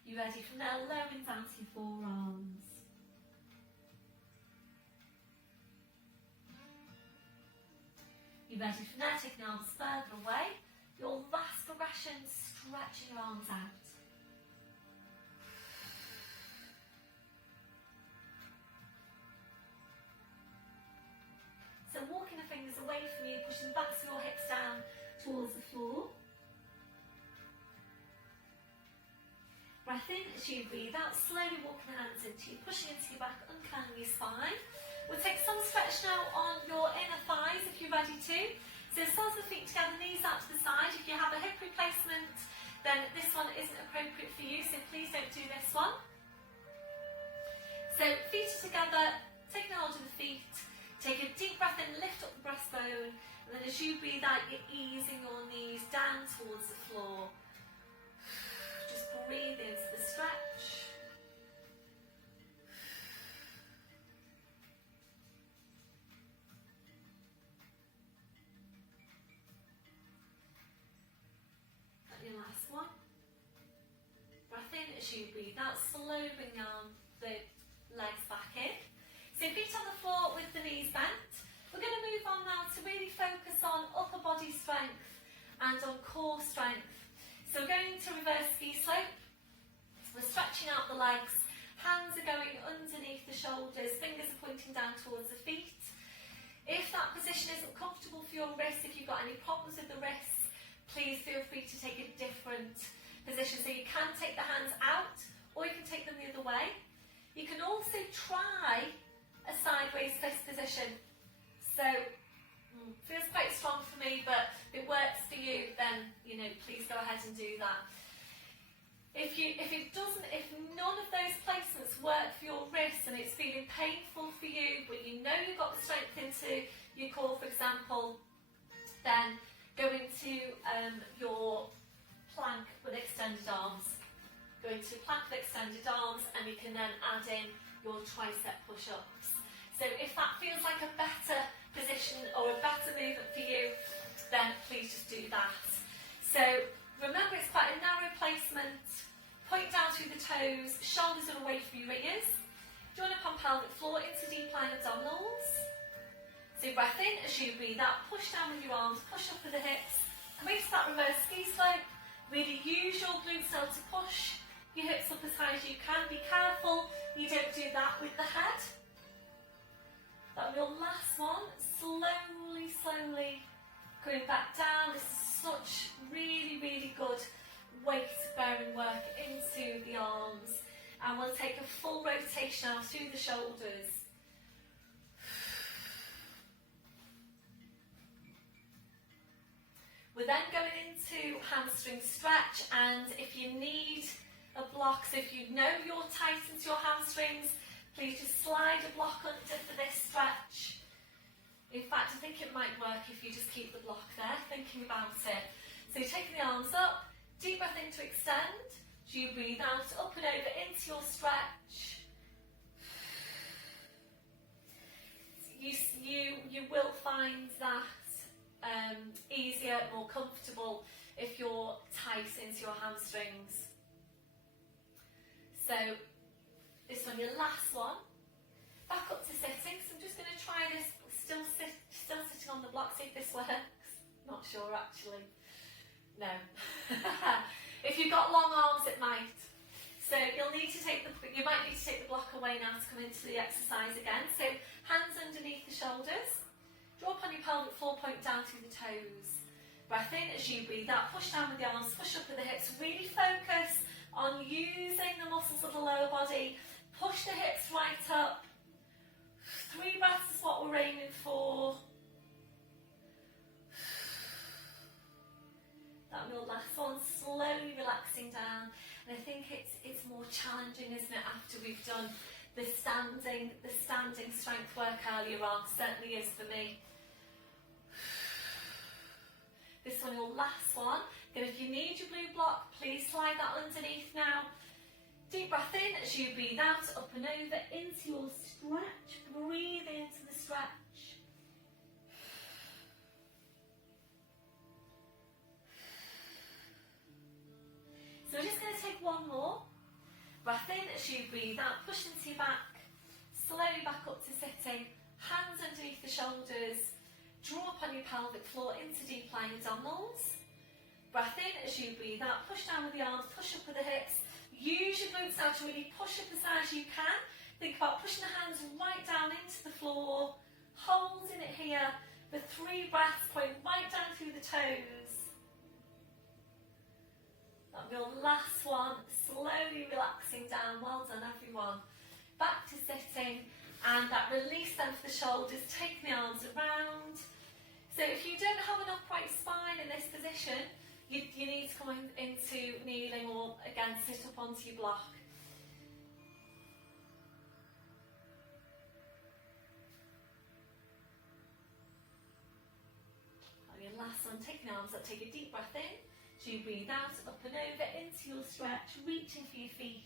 You're ready from there, lowering down to your forearms. You're You're ready from there, taking the arms further away. Your last progression, stretching your arms out. So walking the fingers away from you, pushing the backs of your hips down towards the floor. Breath in as you breathe out, slowly walking the hands into you, pushing into your back, uncurling your spine. We'll take some stretch now on your inner thighs if you're ready to. So soles of the feet together, knees out to the side. If you have a hip replacement, then this one isn't appropriate for you, so please don't do this one. So feet are together, taking hold of the feet. Take a deep breath in, lift up the breastbone, and then as you breathe out, you're easing your knees down towards the floor. Just breathe into the stretch. And your last one. Breath in as you breathe out, slowly bring the legs back in. So feet on the floor with the knees bent. We're going to move on now to really focus on upper body strength and on core strength. So we're going to reverse ski slope. We're stretching out the legs, hands are going underneath the shoulders, fingers are pointing down towards the feet. If that position isn't comfortable for your wrists, if you've got any problems with the wrists, please feel free to take a different position. So you can take the hands out or you can take them the other way. You can also try a sideways fist position. So feels quite strong for me, but if it works for you, then please go ahead and do that. If none of those placements work for your wrists and it's feeling painful for you, but you know you've got the strength into your core, for example, then go into your plank with extended arms. Go into plank with extended arms, and you can then add in your tricep push-ups. So if that feels like a better position or a better movement for you, then please just do that. So remember, it's quite a narrow placement. Point down through the toes, shoulders are away from your ears. Join up on pelvic floor into deep lying abdominals. So breath in as you breathe out, push down with your arms, push up with the hips. Come into that reverse ski slope. Really use your glute cell to push your hips up as high as you can. Be careful you don't do that with the head. That'll be your last one. Slowly, slowly going back down. This is such really, really good weight bearing work into the arms. And we'll take a full rotation out through the shoulders. We're then going into hamstring stretch, and if you need a block, so if you know you're tight into your hamstrings, please just slide a block under for this stretch. In fact, I think it might work if you just keep the block there, thinking about it. So taking the arms up, deep breath in to extend. As you breathe out, up and over into your stretch. You will find that easier, more comfortable if you're tight into your hamstrings. So this one, your last one. Back up to sitting. So I'm just going to try this, still sitting on the block, see if this works. Not sure actually. No. If you've got long arms, it might. So you might need to take the block away now to come into the exercise again. So hands underneath the shoulders. Draw up on your pelvic floor, point down through the toes. Breath in as you breathe out, push down with the arms, push up with the hips. Really focus on using the muscles of the lower body. Push the hips right up. 3 breaths is what we're aiming for. That'll be your last one, slowly relaxing down. And I think it's more challenging, isn't it, after we've done the standing strength work earlier on. Certainly is for me. This one, your last one. Then if you need your blue block, please slide that underneath now. Deep breath in as you breathe out, up and over into your stretch. Breathe into the stretch. So we're just going to take one more. Breath in as you breathe out, push into your back. Slowly back up to sitting. Hands underneath the shoulders. Draw up on your pelvic floor into deep lying abdominals. Breath in as you breathe out, push down with the arms, push up with the hips. Use your glutes now to really push up as high as you can. Think about pushing the hands right down into the floor, holding it here for 3 breaths, going right down through the toes. That'll be your last one, slowly relaxing down. Well done, everyone. Back to sitting, and that release then for the shoulders, taking the arms around. So if you don't have an upright spine in this position, you need to come into kneeling or again sit up onto your block. Your last one, taking the arms up, take a deep breath in. So you breathe out, up and over into your stretch, reaching for your feet.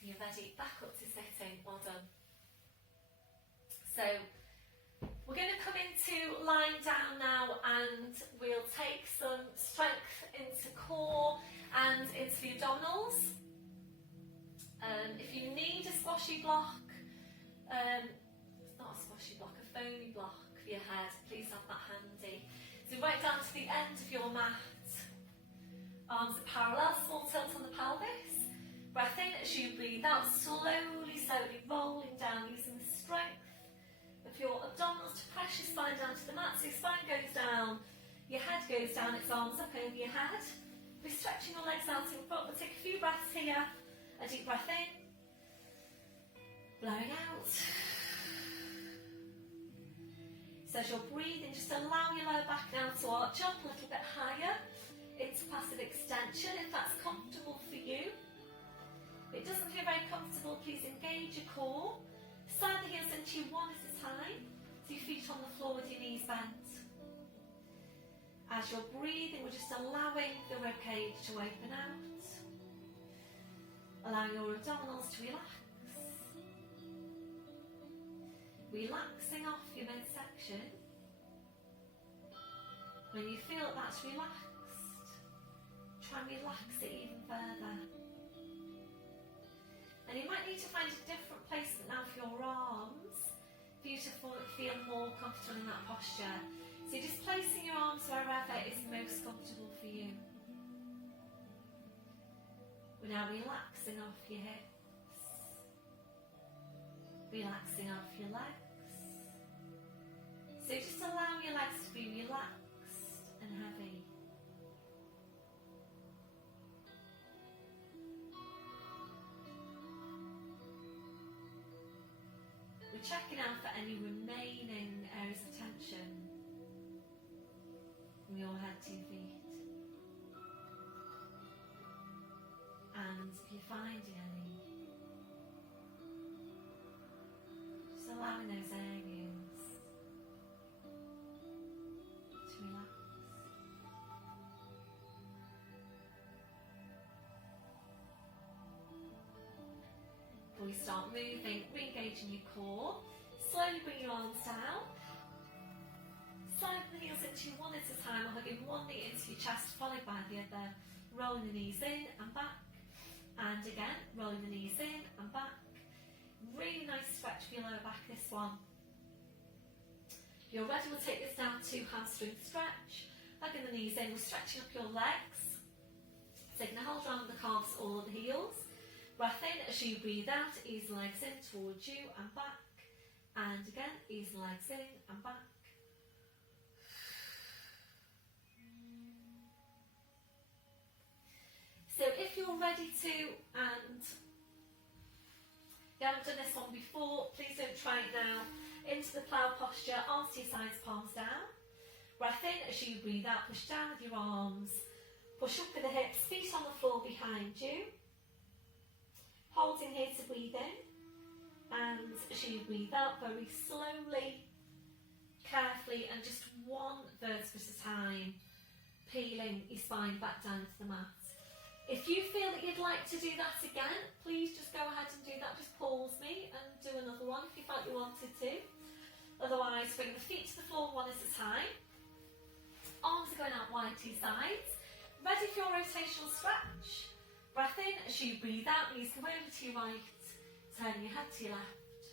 You're ready, back up to sitting, well done. So we're going to come into lying down now, and we'll take some strength into core and into the abdominals. If you need a squashy block, it's not a squashy block, a foamy block for your head, please have that handy. So right down to the end of your mat, arms are parallel, small tilt on the pelvis. Breath in as you breathe out, slowly, slowly rolling down, using the strength of your abdominals to press your spine down to the mat. So your spine goes down, your head goes down, its arms up over your head. We're stretching your legs out in front. We'll take a few breaths here. A deep breath in, blowing out. So as you're breathing, just allow your lower back now to arch up a little bit higher into passive extension if that's comfortable for you. If it doesn't feel very comfortable, please engage your core. Slide the heels into you one at a time, so your feet on the floor with your knees bent. As you're breathing, we're just allowing the ribcage to open out. Allow your abdominals to relax. Relaxing off your midsection. When you feel that's relaxed, try and relax it even further. And you might need to find a different placement now for your arms for you to feel more comfortable in that posture. So you're just placing your arms wherever is most comfortable for you. We're now relaxing off your hips, relaxing off your legs. So just allow your legs to be relaxed and heavy. We're checking out for any remaining areas of tension from your head to your feet. And if you're finding any, just allowing those areas to relax. Before you start moving, re-engaging your core, slowly bring your arms down. Slide the heels into you one at a time, hugging one knee into your chest, followed by the other. Rolling the knees in and back. And again, rolling the knees in and back. Really nice stretch for your lower back, this one. If you're ready, we'll take this down to hamstring stretch. Hugging the knees in, we're stretching up your legs. Taking a hold around the calves or the heels. Breath in as you breathe out, ease the legs in towards you and back. And again, ease the legs in and back. So if you're ready to, and you haven't done this one before, please don't try it now. Into the plough posture, arms to your sides, palms down. Breath in as you breathe out, push down with your arms. Push up with the hips, feet on the floor behind you. Holding here to breathe in. And as you breathe out, very slowly, carefully, and just one vertebrae at a time, peeling your spine back down to the mat. If you feel that you'd like to do that again, please just go ahead and do that. Just pause me and do another one if you felt you wanted to. Otherwise, bring the feet to the floor one at a time. Arms are going out wide to your sides. Ready for your rotational stretch. Breath in as you breathe out, knees come over to your right, turning your head to your left.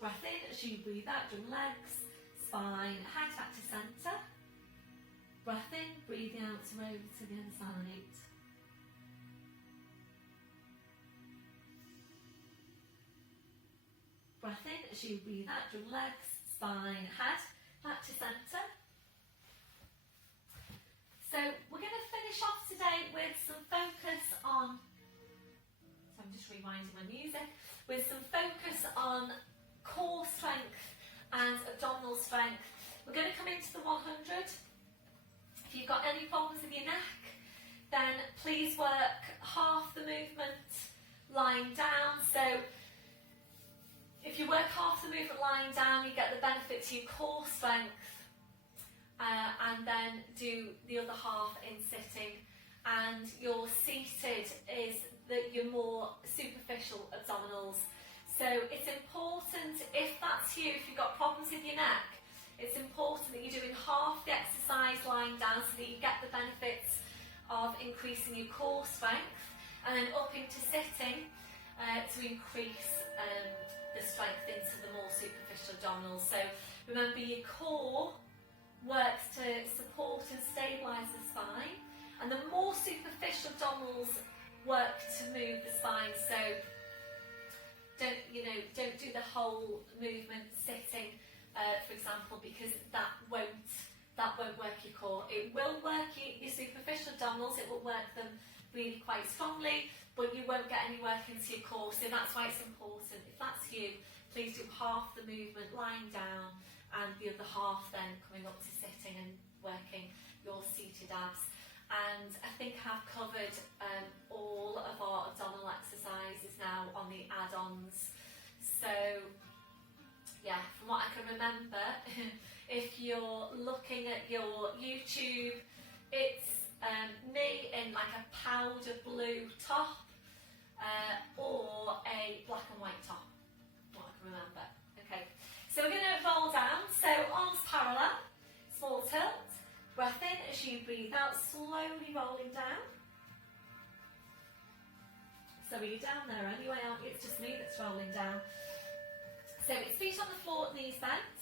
Breath in as you breathe out, draw legs, spine, head back to centre. Breath in, breathing out to over to the other side. Breath in as you breathe out, draw legs, spine, head back to centre. So we're going to finish off today with some focus on, so I'm just rewinding my music, with some focus on core strength and abdominal strength. We're going to come into the 100. If you've got any problems with your neck, then please work half the movement lying down. So if you work half the movement lying down, you get the benefit to your core strength. And then do the other half in sitting, and your seated is your more superficial abdominals. So it's important, if that's you, if you've got problems with your neck, it's important that you're doing half the exercise lying down so that you get the benefits of increasing your core strength, and then up into sitting to increase the strength into the more superficial abdominals. So remember, your core works to support and stabilise the spine, and the more superficial abdominals work to move the spine. So don't do the whole movement sitting, for example, because that won't work your core. It will work your superficial abdominals, it will work them really quite strongly, but you won't get any work into your core. So that's why it's important, if that's you, please do half the movement lying down and the other half then coming up to sitting and working your seated abs. And I think I've covered all of our abdominal exercises now on the add-ons. So yeah, from what I can remember, if you're looking at your YouTube, it's me in like a powder blue top or a black and white top, what I can remember. Okay. So we're going to roll down, so arms parallel, small tilt, breath in as you breathe out, slowly rolling down. So you're down there anyway, aren't you? It's just me that's rolling down. So it's feet on the floor, knees bent.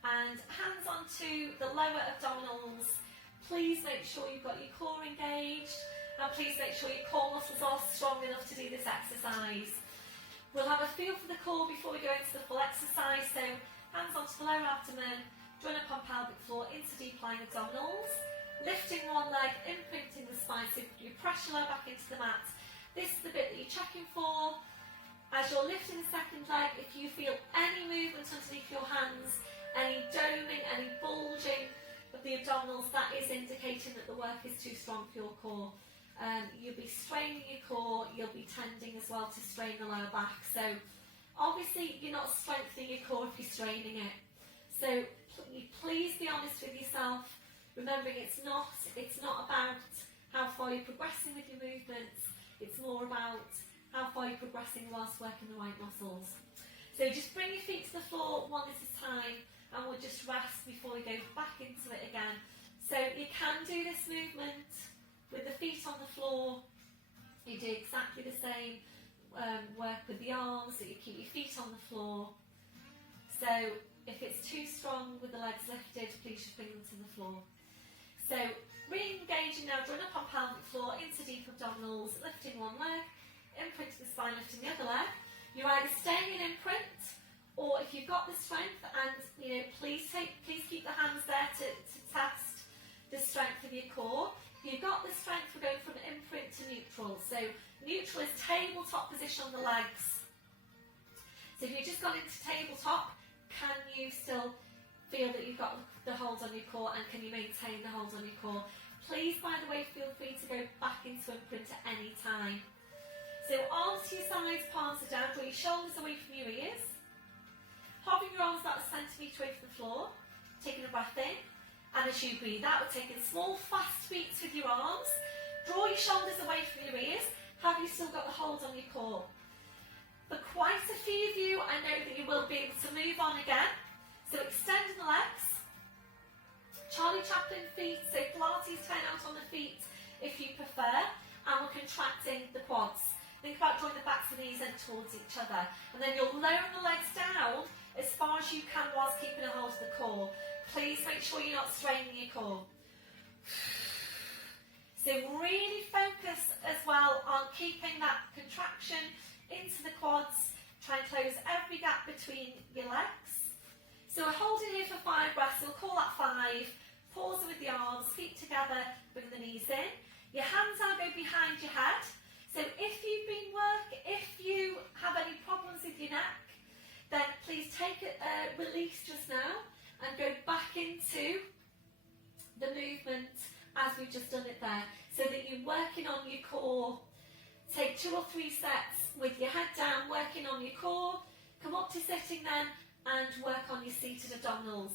And hands onto the lower abdominals. Please make sure you've got your core engaged, and please make sure your core muscles are strong enough to do this exercise. We'll have a feel for the core before we go into the full exercise. So hands onto the lower abdomen, join up on pelvic floor into deep lying abdominals. Lifting one leg, imprinting the spine, so you press your leg back into the mat. This is the bit that you're checking for. As you're lifting the second leg, if you feel any movement underneath your hands, any doming, any bulging of the abdominals, that is indicating that the work is too strong for your core. You'll be straining your core, you'll be tending as well to strain the lower back. So obviously you're not strengthening your core if you're straining it. So please be honest with yourself, remembering it's not about how far you're progressing with your movements, it's more about how far you're progressing whilst working the right muscles. So just bring your feet to the floor one at a time, and we'll just rest before we go back into it again. So you can do this movement with the feet on the floor. You do exactly the same work with the arms, so you keep your feet on the floor. So if it's too strong with the legs lifted, please just bring them to the floor. So re-engaging now, drawing up on pelvic floor into deep abdominals, lifting one leg, imprinting the spine, lifting the other leg. You're either staying in imprint, or if you've got the strength, and please keep the hands there to test the strength of your core. If you've got the strength, we're going from imprint to neutral. So neutral is tabletop position on the legs. So if you've just gone into tabletop, can you still feel that you've got the hold on your core, and can you maintain the hold on your core? Please, by the way, feel free to go back into imprint at any time. So arms to your sides, palms are down, draw your shoulders away from your ears. Hovering your arms about a centimetre away from the floor, taking a breath in. And as you breathe out, we're taking small, fast beats with your arms. Draw your shoulders away from your ears. Have you still got the hold on your core? For quite a few of you, I know that you will be able to move on again. So extending the legs, Charlie Chaplin feet, so Pilates turn out on the feet if you prefer, and we're contracting the quads. Think about drawing the backs of the knees in towards each other, and then you'll lower the legs down as far as you can whilst keeping a hold of the core. Please make sure you're not straining your core. So really focus as well on keeping that contraction into the quads. Try and close every gap between your legs. So we're holding here for 5 breaths, so we'll call that 5. Pause with the arms, feet together, bring the knees in. Your hands now go behind your head. So if you have any problems with your neck, then please take a release just now and go back into the movement as we've just done it there, so that you're working on your core. Take 2 or 3 sets with your head down, working on your core. Come up to sitting then and work on your seated abdominals.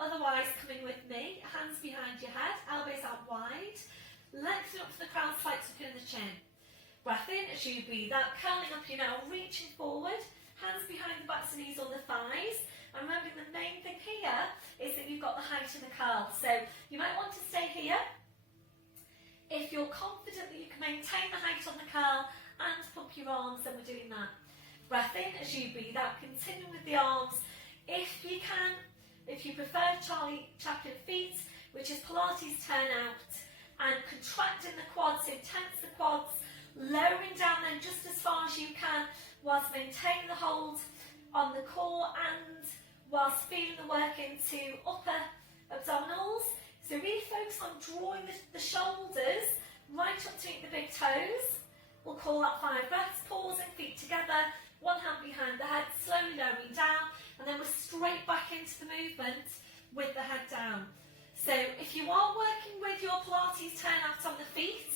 Otherwise, come in with me, hands behind your head, elbows out wide, lengthen up to the crown, slight tuck in the chin. Breath in as you breathe out, curling up, you're now reaching forward, hands behind the backs of the knees or the thighs. And remember, the main thing here is that you've got the height in the curl. So you might want to stay here. If you're confident that you can maintain the height on the curl and pump your arms, then we're doing that. Breath in as you breathe out, continue with the arms. If you can, if you prefer Charlie Chaplin feet, which is Pilates turn out, and contracting the quads, so tense the quads, lowering down then just as far as you can, whilst maintaining the hold on the core and whilst feeling the work into upper abdominals. So really focus on drawing the shoulders right up to meet the big toes. We'll call that 5 breaths, pausing, feet together, one hand behind the head, slowly lowering down, and then we're straight back into the movement with the head down. So if you are working with your Pilates turn out on the feet,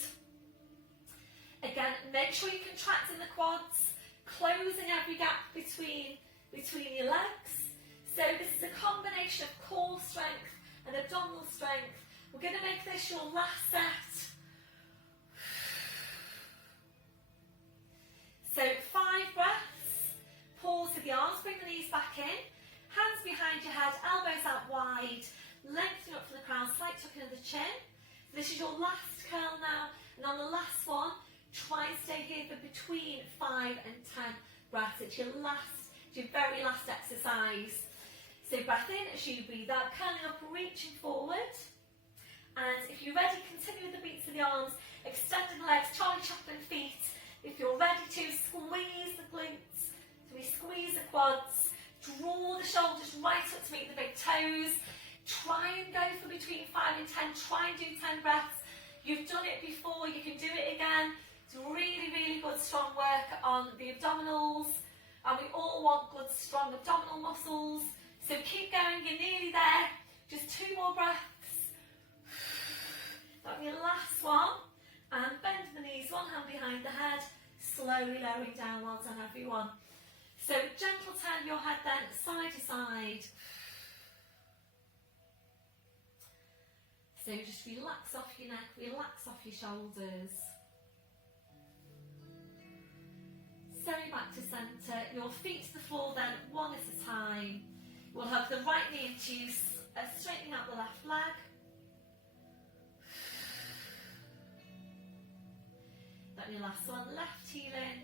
again, make sure you're contracting the quads, closing every gap between your legs. So this is a combination of core strength and abdominal strength. We're going to make this your last set. So 5 breaths, pause with the arms, bring the knees back in, hands behind your head, elbows out wide, lengthen up from the crown, slight tuck in of the chin. This is your last curl now, and on the last one, try and stay here for between 5 and 10 breaths. It's your very last exercise. So breath in as you breathe out, curling up, reaching forward. And if you're ready, continue with the beats of the arms, extending the legs, Charlie Chaplin feet. If you're ready to, squeeze the glutes. So we squeeze the quads, draw the shoulders right up to meet the big toes. Try and go for between 5 and 10. Try and do 10 breaths. You've done it before, you can do it again. It's really, really good, strong work on the abdominals. And we all want good, strong abdominal muscles. So keep going, you're nearly there. Just 2 more breaths. That'll be your last one. And bend the knees, one hand behind the head, slowly lowering down. Well done, everyone. So gentle turn your head then, side to side. So just relax off your neck, relax off your shoulders. Sewing back to centre, your feet to the floor then, one at a time. We'll have the right knee into use, straightening out the left leg. Then your last one, left heel in,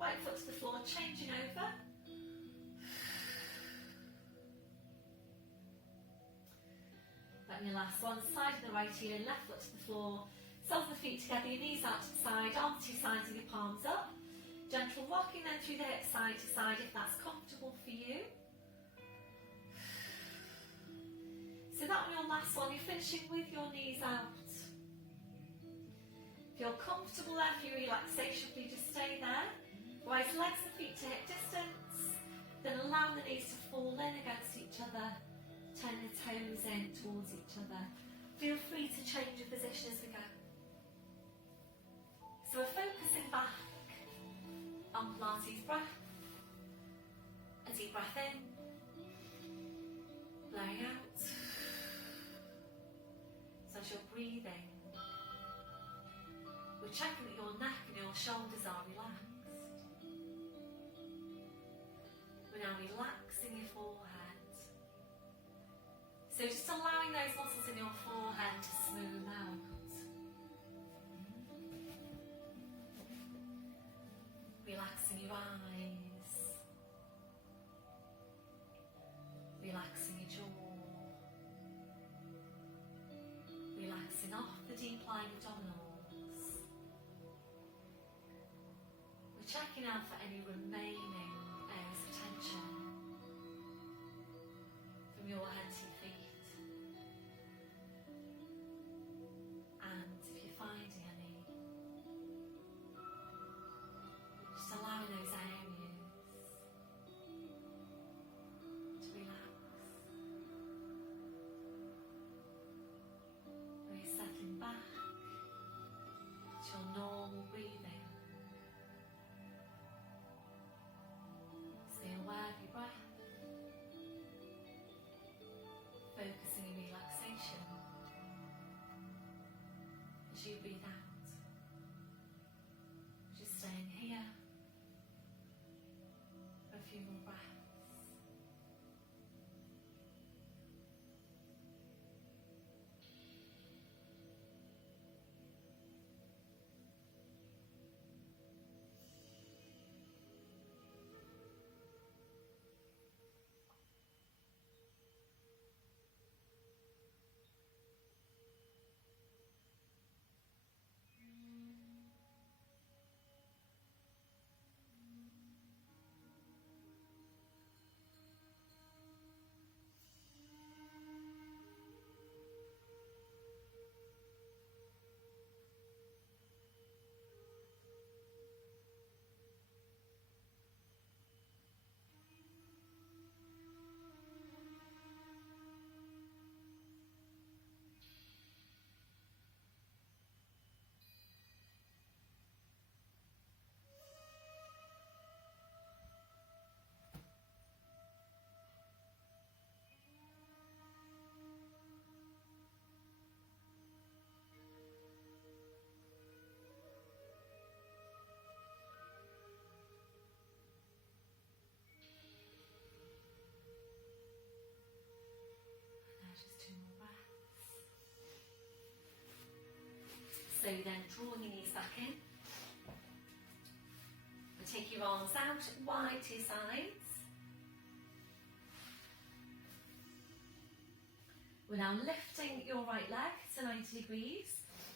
right foot to the floor, changing over. Then your last one, side of the right heel in, left foot to the floor, soles of the feet together, your knees out to the side, arms to your sides and your palms up. Gentle rocking then through the hips side to side if that's comfortable for you. So that one, your last one, you're finishing with your knees out. If you're comfortable there for your relaxation, please just stay there. Rise legs and feet to hip distance, then allow the knees to fall in against each other, turn the toes in towards each other. Feel free to change your position as we go. So we're focusing back on Pilates breath. A deep breath in, blowing out. So as you're breathing, we're checking that your neck and your shoulders are relaxed. We're now relaxing your forehead. So So just allowing those muscles in your forehead to smooth out. Relaxing your eyes. Relaxing your jaw. Relaxing off the deep lying abdominals. We're checking out for any remaining areas of tension from your head to your feet. And if you're finding any, just allowing those areas to relax. We're settling back to your normal breathing. Stay aware of your breath. Focusing on relaxation as you breathe out. Just staying here for a few more breaths. Just 2 more breaths. So then draw your knees back in. And take your arms out wide to your sides. We're now lifting your right leg to 90 degrees.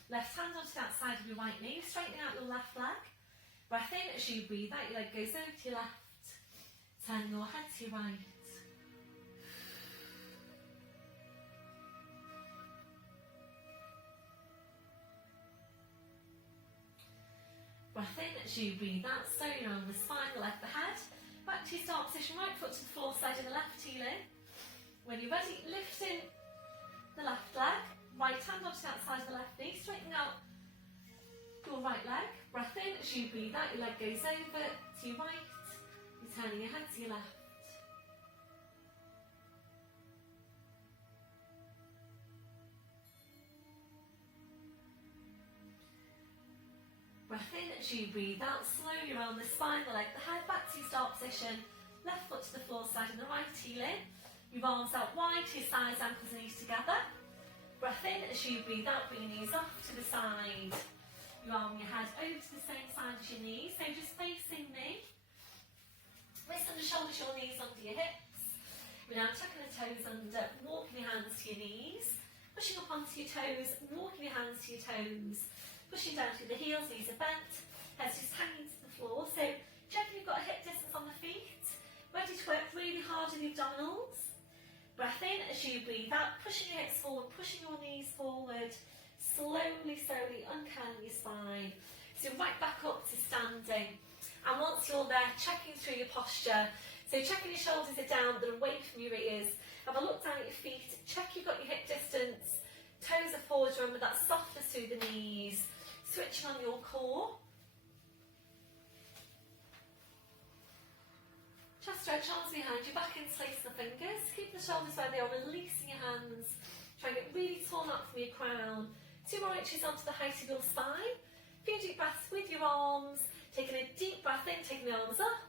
Left hand onto the outside of your right knee, straightening out your left leg. Breath in as you breathe out, your leg goes over to your left. Turn your head to your right. Breath in as you breathe out, slowly around the spine, the left the head. Back to your start position, right foot to the floor, side of the left heel in. When you're ready, lifting the left leg, right hand onto the outside of the left knee, straightening out your right leg. Breath in as you breathe out, your leg goes over to your right, you're turning your head to your left. Breath in as you breathe out, slowly around the spine, the leg, the head, back to your start position. Left foot to the floor, side and the right heel in. Your arms out wide to your sides, ankles and knees together. Breath in as you breathe out, bring your knees off to the side. Your arm and your head over to the same side as your knees, so just facing me. Wrists under shoulders, your knees under your hips. We're now tucking the toes under, walking your hands to your knees. Pushing up onto your toes, walking your hands to your toes. Pushing down through the heels, knees are bent, head's just hanging to the floor. So checking you've got a hip distance on the feet. Ready to work really hard with the abdominals. Breath in as you breathe out, pushing your hips forward, pushing your knees forward. Slowly, slowly uncurling your spine. So right back up to standing. And once you're there, checking through your posture. So checking your shoulders are down, they're away from your ears. Have a look down at your feet, check you've got your hip distance. Toes are forward, remember that softness through the knees. Switching on your core. Chest stretch, arms behind you, back interlace the fingers. Keep the shoulders where they are, releasing your hands. Try and get really torn up from your crown. 2 more inches onto the height of your spine. Few deep breaths with your arms. Taking a deep breath in, taking the arms up.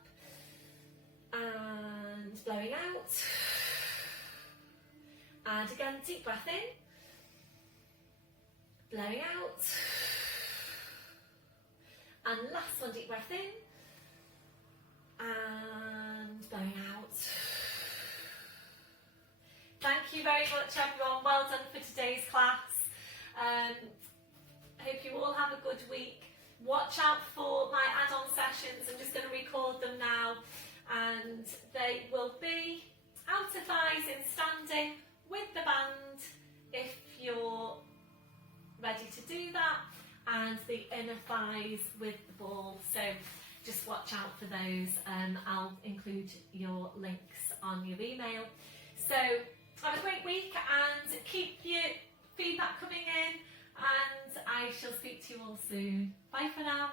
And blowing out. And again, deep breath in, blowing out. And last one, deep breath in, and blowing out. Thank you very much, everyone. Well done for today's class. Hope you all have a good week. Watch out for my add-on sessions. I'm just going to record them now, and they will be outer thighs in standing with the band if you're ready to do that, and the inner thighs with the ball. So just watch out for those. I'll include your links on your email. So have a great week and keep your feedback coming in, and I shall speak to you all soon. Bye for now.